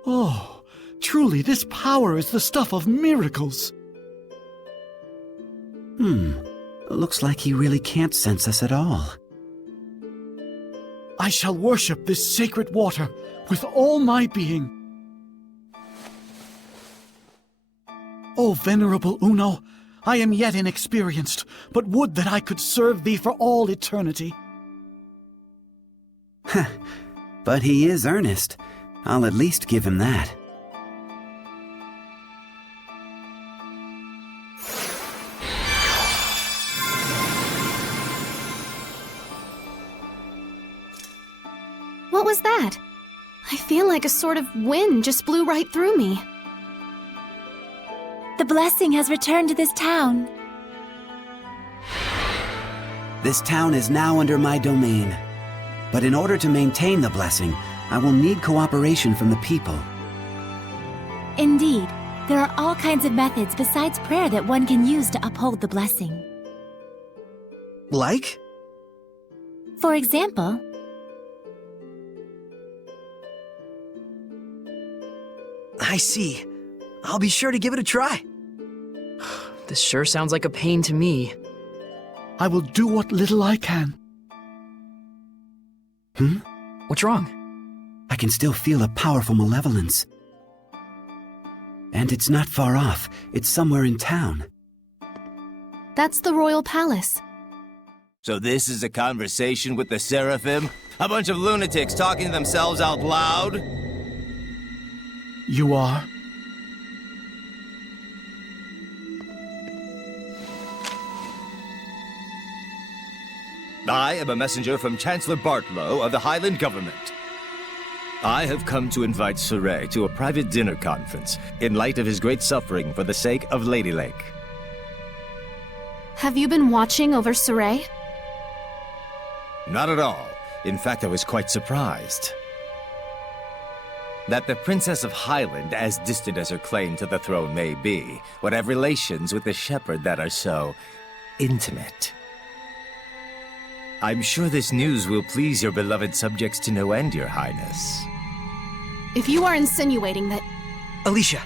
Oh, truly this power is the stuff of miracles. Looks like he really can't sense us at all. I shall worship this sacred water with all my being. O venerable Uno, I am yet inexperienced, but would that I could serve thee for all eternity. But he is earnest. I'll at least give him that. What was that? I feel like a sort of wind just blew right through me. The blessing has returned to this town. This town is now under my domain. But in order to maintain the blessing, I will need cooperation from the people. Indeed, there are all kinds of methods besides prayer that one can use to uphold the blessing. Like? For example, I see. I'll be sure to give it a try. This sure sounds like a pain to me. I will do what little I can. What's wrong? I can still feel a powerful malevolence. And it's not far off. It's somewhere in town. That's the royal palace. So this is a conversation with the Seraphim? A bunch of lunatics talking to themselves out loud? You are? I am a messenger from Chancellor Bartlow of the Highland government. I have come to invite Saray to a private dinner conference in light of his great suffering for the sake of Lady Lake. Have you been watching over Saray? Not at all. In fact, I was quite surprised. That the Princess of Highland, as distant as her claim to the throne may be, would have relations with the shepherd that are so intimate. I'm sure this news will please your beloved subjects to no end, Your Highness. If you are insinuating that... Alicia.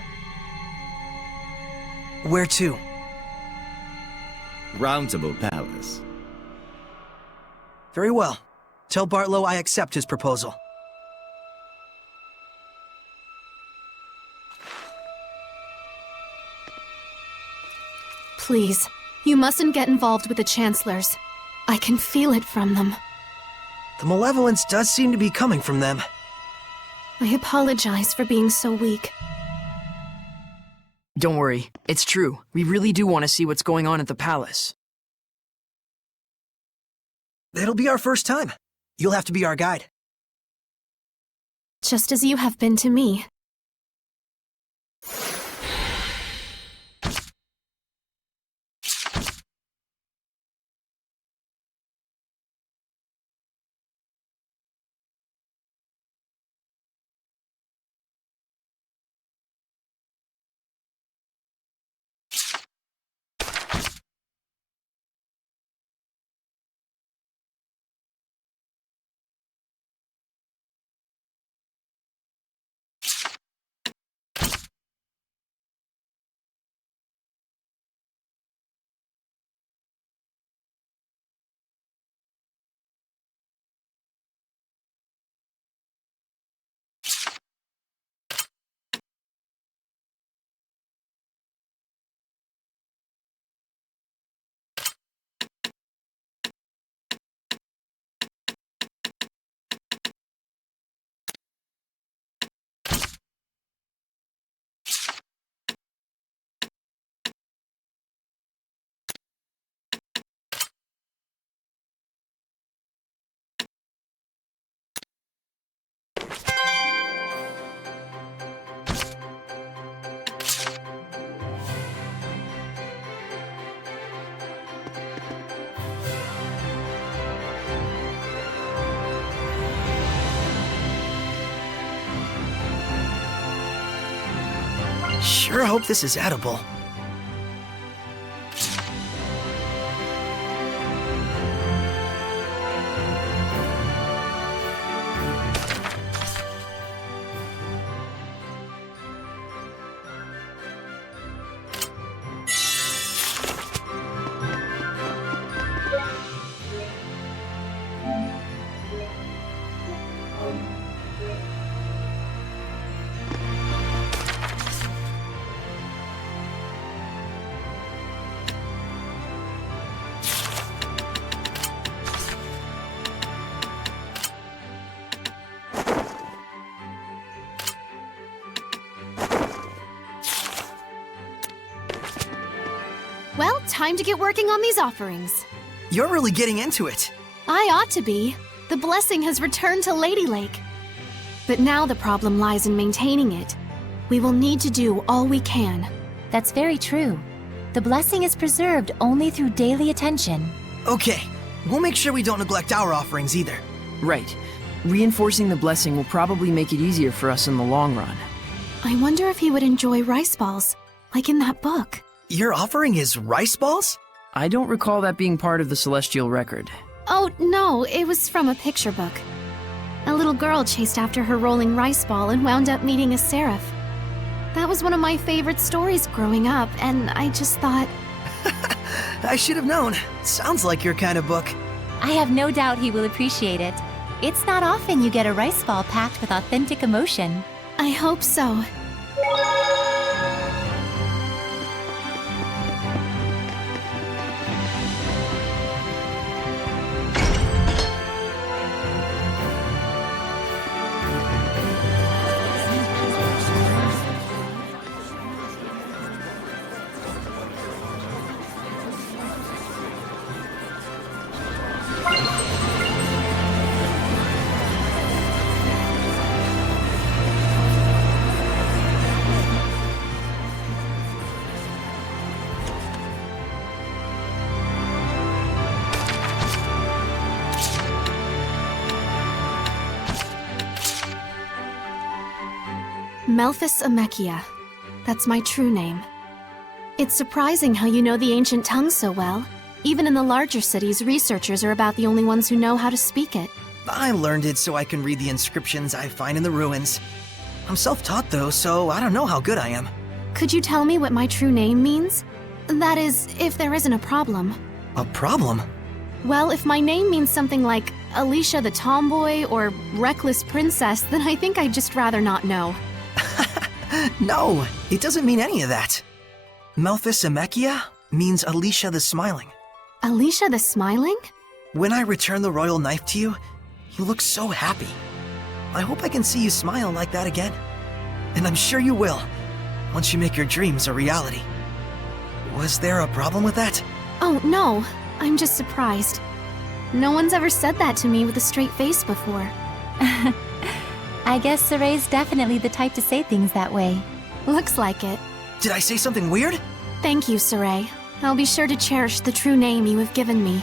Where to? Roundtable Palace. Very well. Tell Bartlow I accept his proposal. Please, you mustn't get involved with the Chancellors. I can feel it from them. The malevolence does seem to be coming from them. I apologize for being so weak. Don't worry, it's true. We really do want to see what's going on at the palace. It'll be our first time. You'll have to be our guide. Just as you have been to me. Sure hope this is edible. Well, time to get working on these offerings. You're really getting into it. I ought to be. The blessing has returned to Lady Lake. But now the problem lies in maintaining it. We will need to do all we can. That's very true. The blessing is preserved only through daily attention. Okay, we'll make sure we don't neglect our offerings either. Right. Reinforcing the blessing will probably make it easier for us in the long run. I wonder if he would enjoy rice balls, like in that book. Your offering is rice balls? I don't recall that being part of the Celestial Record. Oh, no, it was from a picture book. A little girl chased after her rolling rice ball and wound up meeting a seraph. That was one of my favorite stories growing up, and I just thought... I should have known. Sounds like your kind of book. I have no doubt he will appreciate it. It's not often you get a rice ball packed with authentic emotion. I hope so. Melphis Amechia. That's my true name. It's surprising how you know the ancient tongue so well. Even in the larger cities, researchers are about the only ones who know how to speak it. I learned it so I can read the inscriptions I find in the ruins. I'm self-taught though, so I don't know how good I am. Could you tell me what my true name means? That is, if there isn't a problem. A problem? Well, if my name means something like Alicia the Tomboy or Reckless Princess, then I think I'd just rather not know. No, it doesn't mean any of that. Melphis Amechia means Alicia the Smiling. Alicia the Smiling? When I return the royal knife to you, you look so happy. I hope I can see you smile like that again. And I'm sure you will, once you make your dreams a reality. Was there a problem with that? Oh, no. I'm just surprised. No one's ever said that to me with a straight face before. I guess Saray's definitely the type to say things that way. Looks like it. Did I say something weird? Thank you, Saray. I'll be sure to cherish the true name you have given me.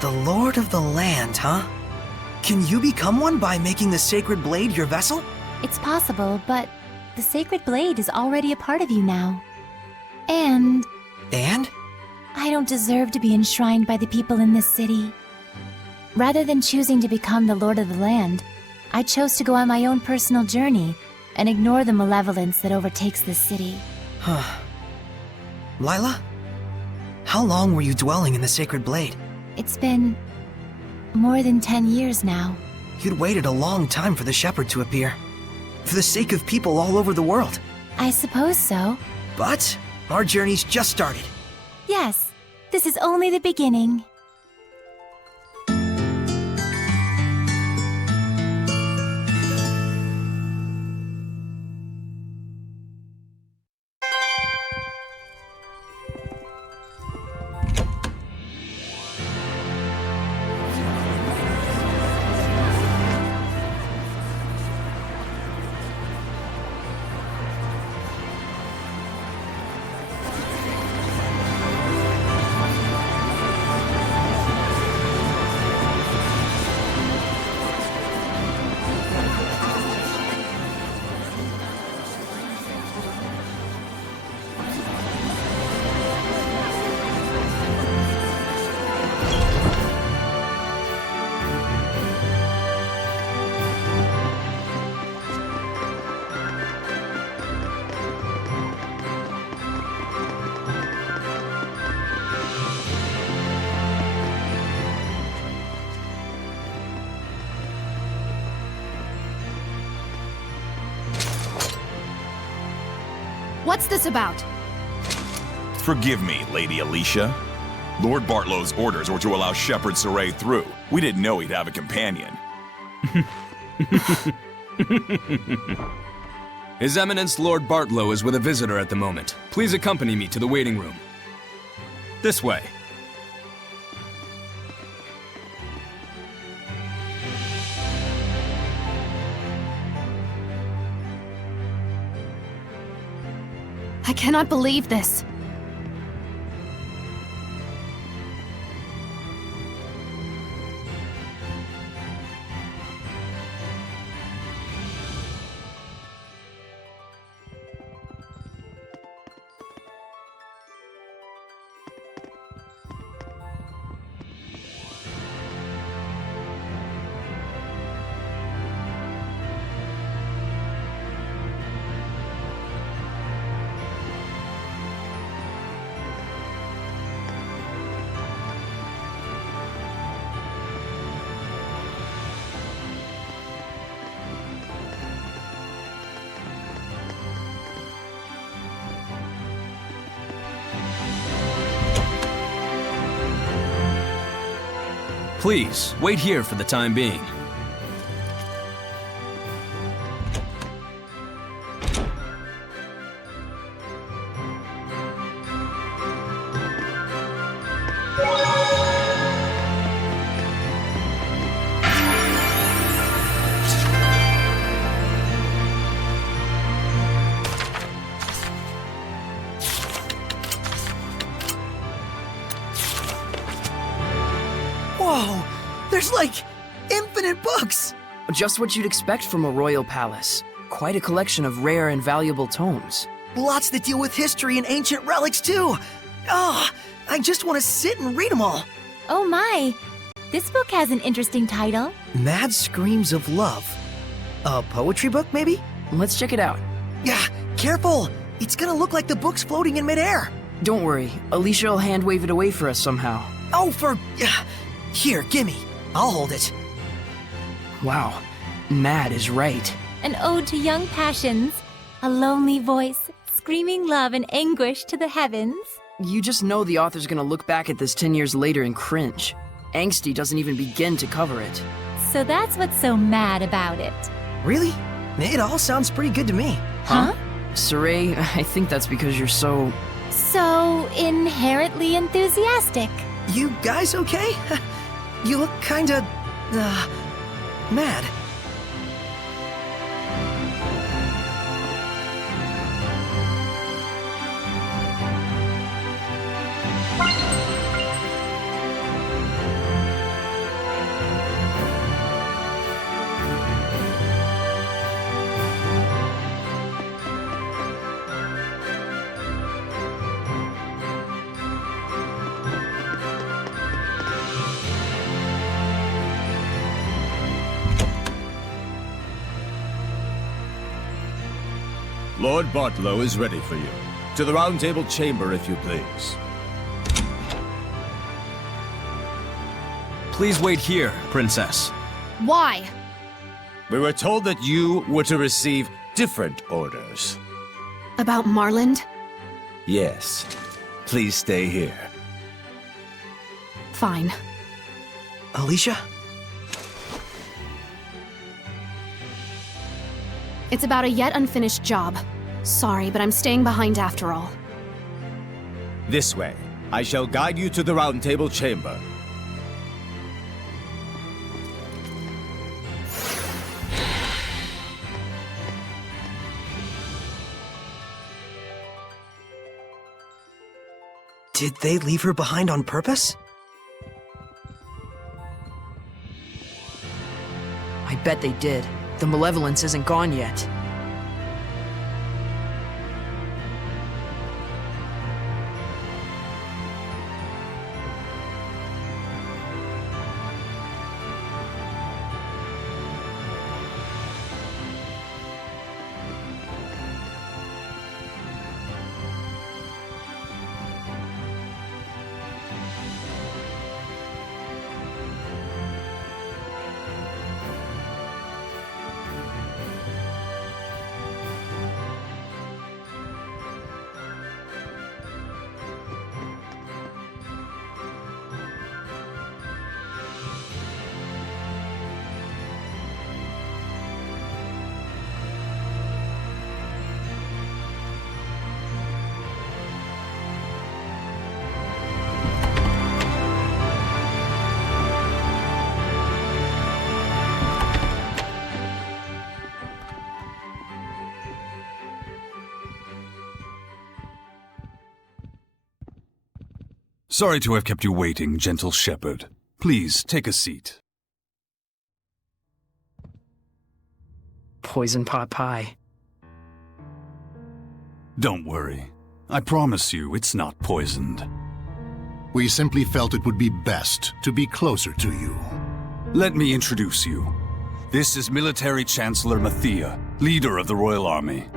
The Lord of the Land, huh? Can you become one by making the Sacred Blade your vessel? It's possible, but the Sacred Blade is already a part of you now. And And? I don't deserve to be enshrined by the people in this city. Rather than choosing to become the Lord of the Land, I chose to go on my own personal journey and ignore the malevolence that overtakes this city. Huh. Lila? How long were you dwelling in the Sacred Blade? It's been more than 10 years now. You'd waited a long time for the Shepherd to appear. For the sake of people all over the world. I suppose so. But our journey's just started. Yes, this is only the beginning. What's this about? Forgive me, Lady Alicia. Lord Bartlow's orders were to allow Shepherd Saray through. We didn't know he'd have a companion. His Eminence Lord Bartlow is with a visitor at the moment. Please accompany me to the waiting room. This way. I cannot believe this. Please, wait here for the time being. Whoa! There's like infinite books! Just what you'd expect from a royal palace. Quite a collection of rare and valuable tomes. Lots that deal with history and ancient relics, too! Oh, I just want to sit and read them all! Oh my! This book has an interesting title. Mad Screams of Love. A poetry book, maybe? Let's check it out. Yeah, careful! It's gonna look like the book's floating in midair! Don't worry, Alicia will hand wave it away for us somehow. Oh, Here, gimme. I'll hold it. Wow, Mad is right. An ode to young passions. A lonely voice, screaming love and anguish to the heavens. You just know the author's gonna look back at this 10 years later and cringe. Angsty doesn't even begin to cover it. So that's what's so mad about it. Really? It all sounds pretty good to me. Huh? Saray, I think that's because you're so... So inherently enthusiastic. You guys okay? You look kinda... mad. Lord Bartlow is ready for you. To the Round Table chamber, if you please. Please wait here, Princess. Why? We were told that you were to receive different orders. About Marland? Yes. Please stay here. Fine. Alicia? It's about a yet unfinished job. Sorry, but I'm staying behind after all. This way. I shall guide you to the Round Table chamber. Did they leave her behind on purpose? I bet they did. The malevolence isn't gone yet. Sorry to have kept you waiting, gentle shepherd. Please, take a seat. Poison pot pie. Don't worry. I promise you it's not poisoned. We simply felt it would be best to be closer to you. Let me introduce you. This is Military Chancellor Mathia, leader of the Royal Army.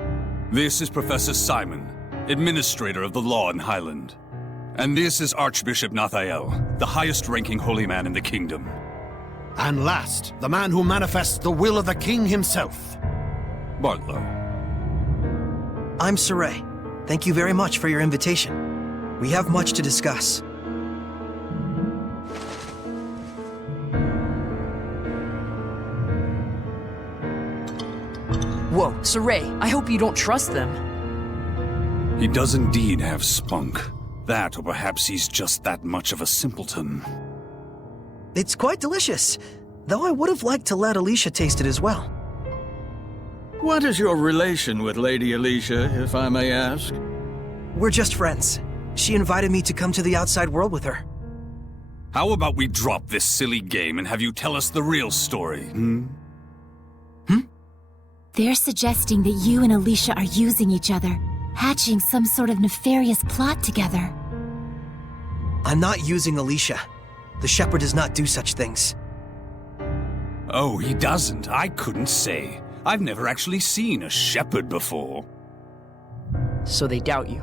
This is Professor Simon, administrator of the law in Highland. And this is Archbishop Nathael, the highest-ranking holy man in the kingdom. And last, the man who manifests the will of the king himself. Bartlow. I'm Saray. Thank you very much for your invitation. We have much to discuss. Whoa, Saray, I hope you don't trust them. He does indeed have spunk. That, or perhaps he's just that much of a simpleton. It's quite delicious, though I would have liked to let Alicia taste it as well. What is your relation with Lady Alicia, if I may ask? We're just friends. She invited me to come to the outside world with her. How about we drop this silly game and have you tell us the real story, They're suggesting that you and Alicia are using each other, hatching some sort of nefarious plot together. I'm not using Alicia. The shepherd does not do such things. Oh, he doesn't. I couldn't say. I've never actually seen a shepherd before. So they doubt you.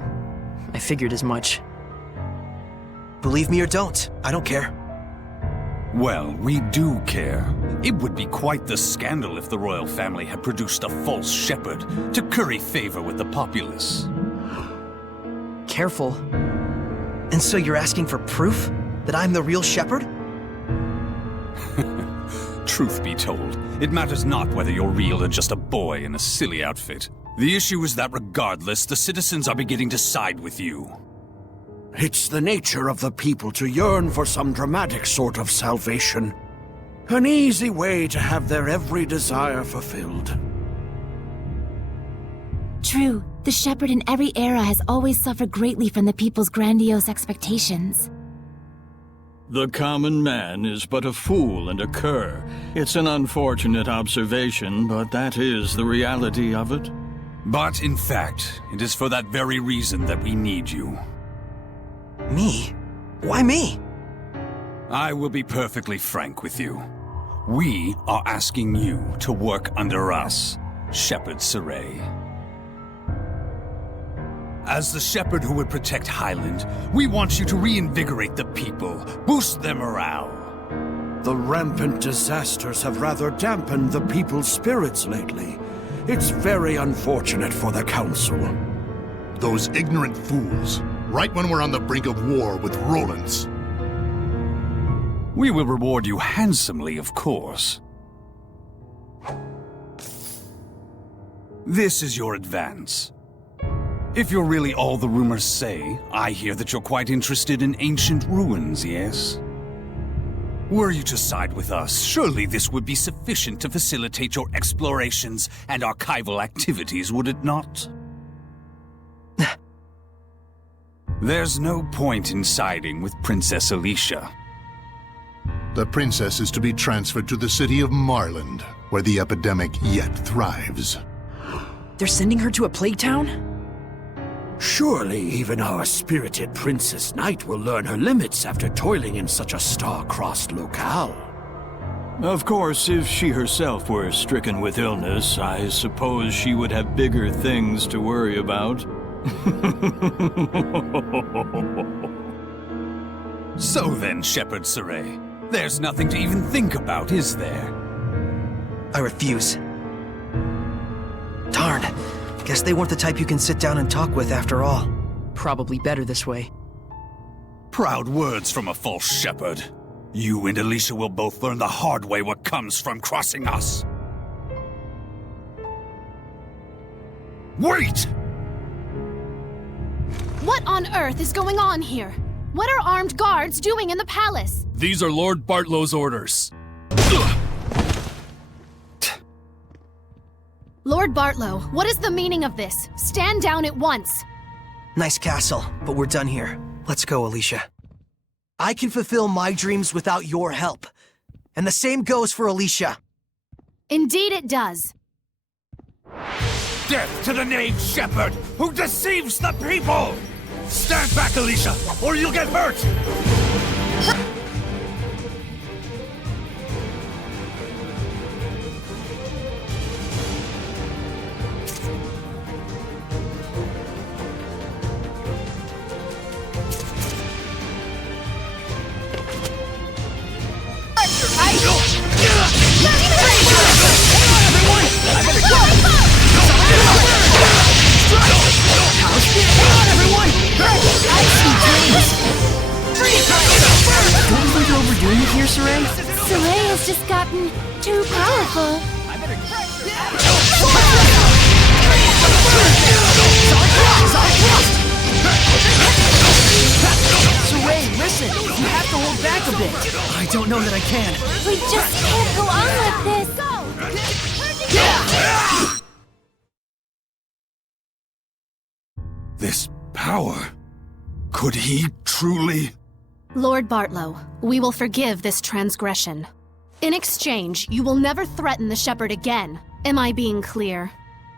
I figured as much. Believe me or don't, I don't care. Well, we do care. It would be quite the scandal if the royal family had produced a false shepherd to curry favor with the populace. Careful. And so you're asking for proof that I'm the real shepherd? Truth be told, it matters not whether you're real or just a boy in a silly outfit. The issue is that regardless, the citizens are beginning to side with you. It's the nature of the people to yearn for some dramatic sort of salvation. An easy way to have their every desire fulfilled. True, the shepherd in every era has always suffered greatly from the people's grandiose expectations. The common man is but a fool and a cur. It's an unfortunate observation, but that is the reality of it. But in fact, it is for that very reason that we need you. Me? Why me? I will be perfectly frank with you. We are asking you to work under us, Shepherd Saray. As the shepherd who would protect Highland, we want you to reinvigorate the people, boost their morale. The rampant disasters have rather dampened the people's spirits lately. It's very unfortunate for the Council. Those ignorant fools. Right when we're on the brink of war with Roland's. We will reward you handsomely, of course. This is your advance. If you're really all the rumors say, I hear that you're quite interested in ancient ruins, yes? Were you to side with us, surely this would be sufficient to facilitate your explorations and archival activities, would it not? There's no point in siding with Princess Alicia. The princess is to be transferred to the city of Marland, where the epidemic yet thrives. They're sending her to a plague town? Surely even our spirited Princess Knight will learn her limits after toiling in such a star-crossed locale. Of course, if she herself were stricken with illness, I suppose she would have bigger things to worry about. So then, Shepherd Saray, there's nothing to even think about, is there? I refuse. Darn. Guess they weren't the type you can sit down and talk with after all. Probably better this way. Proud words from a false shepherd. You and Alicia will both learn the hard way what comes from crossing us. Wait! What on earth is going on here? What are armed guards doing in the palace? These are Lord Bartlow's orders. Lord Bartlow, what is the meaning of this? Stand down at once. Nice castle, but we're done here. Let's go, Alicia. I can fulfill my dreams without your help. And the same goes for Alicia. Indeed it does. Death to the knave shepherd who deceives the people! Stand back, Alicia, or you'll get hurt! Saray has just gotten too powerful. Saray, listen! You have to hold back a bit! I don't know that I can. We just can't go on like this. This power... Could he truly... Lord Bartlow, we will forgive this transgression. In exchange, you will never threaten the Shepherd again. Am I being clear?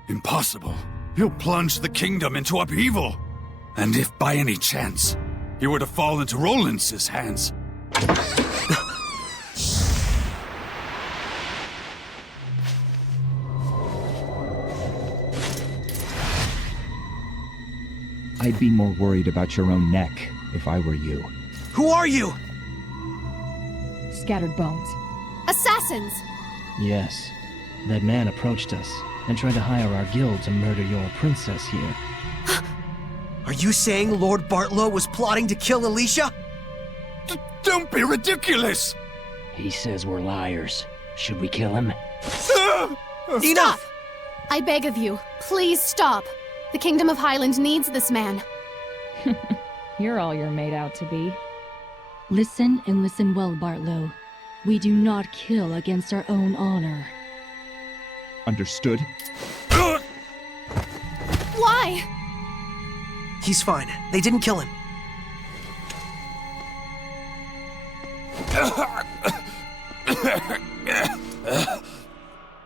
Impossible. He'll plunge the kingdom into upheaval. And if by any chance he were to fall into Rollins' hands... I'd be more worried about your own neck if I were you. Who are you? Scattered bones. Assassins! Yes. That man approached us and tried to hire our guild to murder your princess here. Are you saying Lord Bartlow was plotting to kill Alicia? Don't be ridiculous! He says we're liars. Should we kill him? Stop! I beg of you, please stop. The Kingdom of Highland needs this man. You're all you're made out to be. Listen and listen well, Bartlow. We do not kill against our own honor. Understood? Why? He's fine. They didn't kill him.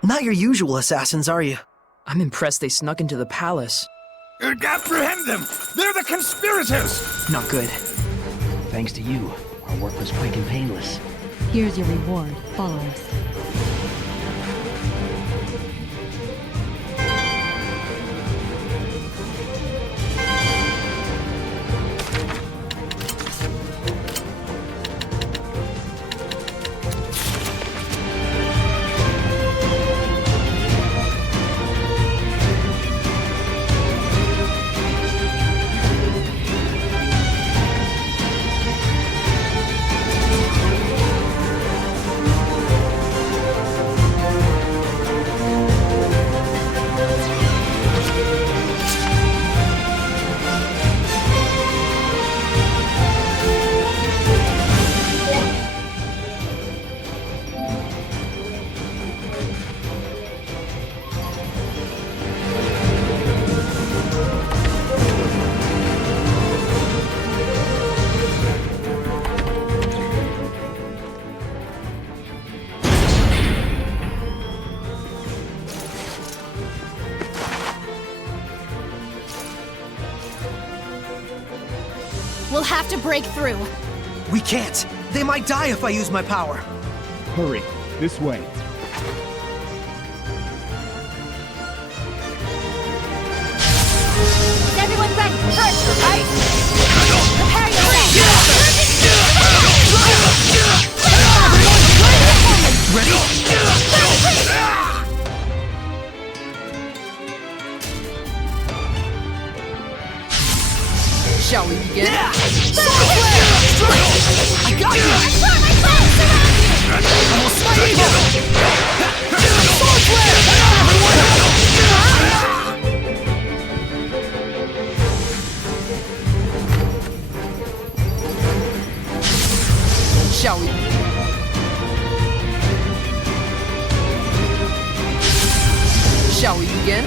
Not your usual assassins, are you? I'm impressed they snuck into the palace. Apprehend them! They're the conspirators! Not good. Thanks to you, our work was quick and painless. Here's your reward. Follow us. We'll have to break through. We can't. They might die if I use my power. Hurry. This way. Is everyone ready? First, right? Prepare yourself! Shall we begin? Yeah! I got you! I will smite evil! Sword flare! Shall we? Shall we begin?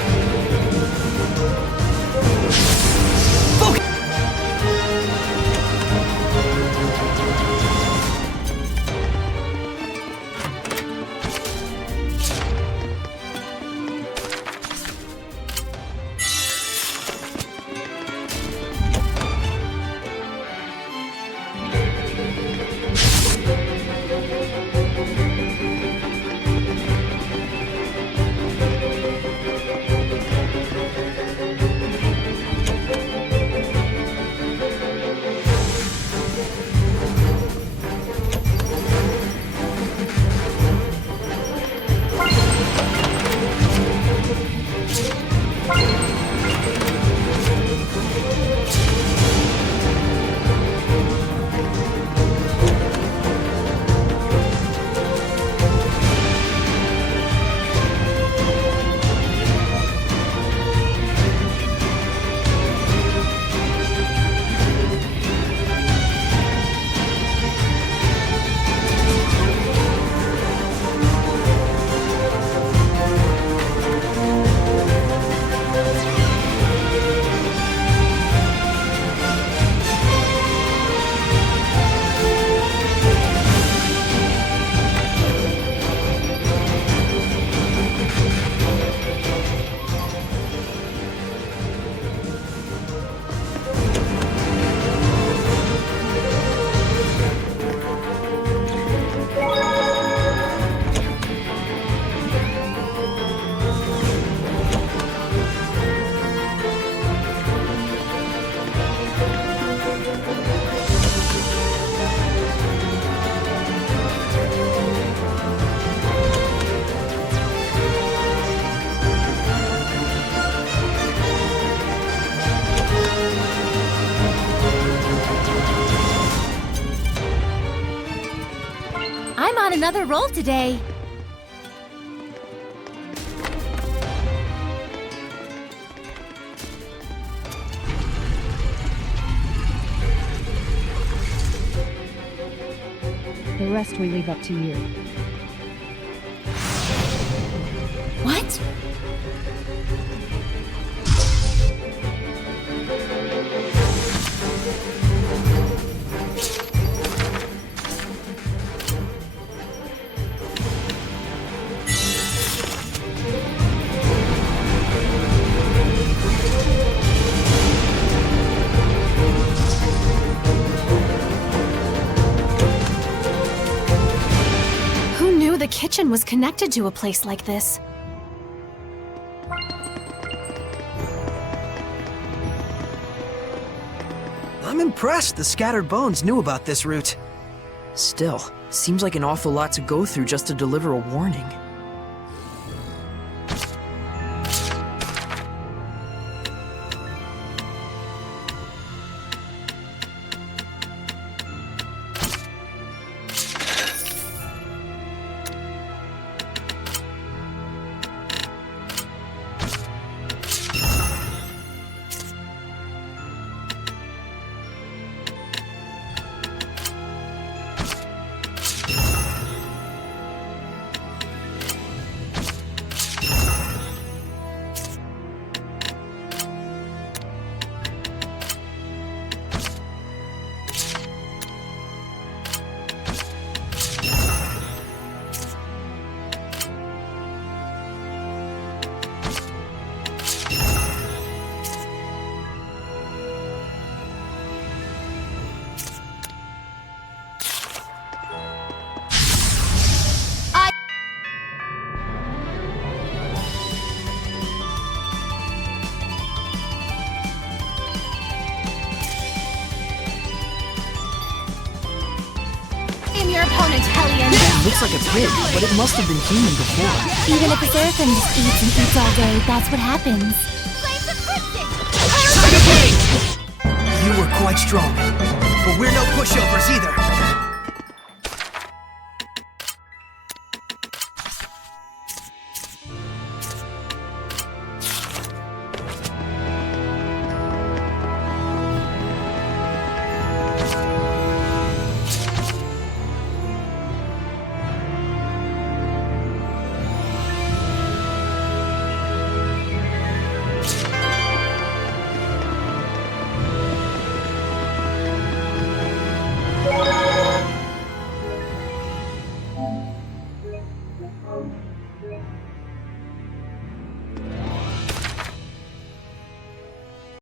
on another roll today. The rest we leave up to you. What? Who knew the kitchen was connected to a place like this? I'm impressed the Scattered Bones knew about this route. Still, seems like an awful lot to go through just to deliver a warning. Your opponent, Hellion. Looks like a pig, but it must have been human before. Even if a Seraphim just eats and eats all day, that's what happens. You were quite strong, but we're no pushovers either.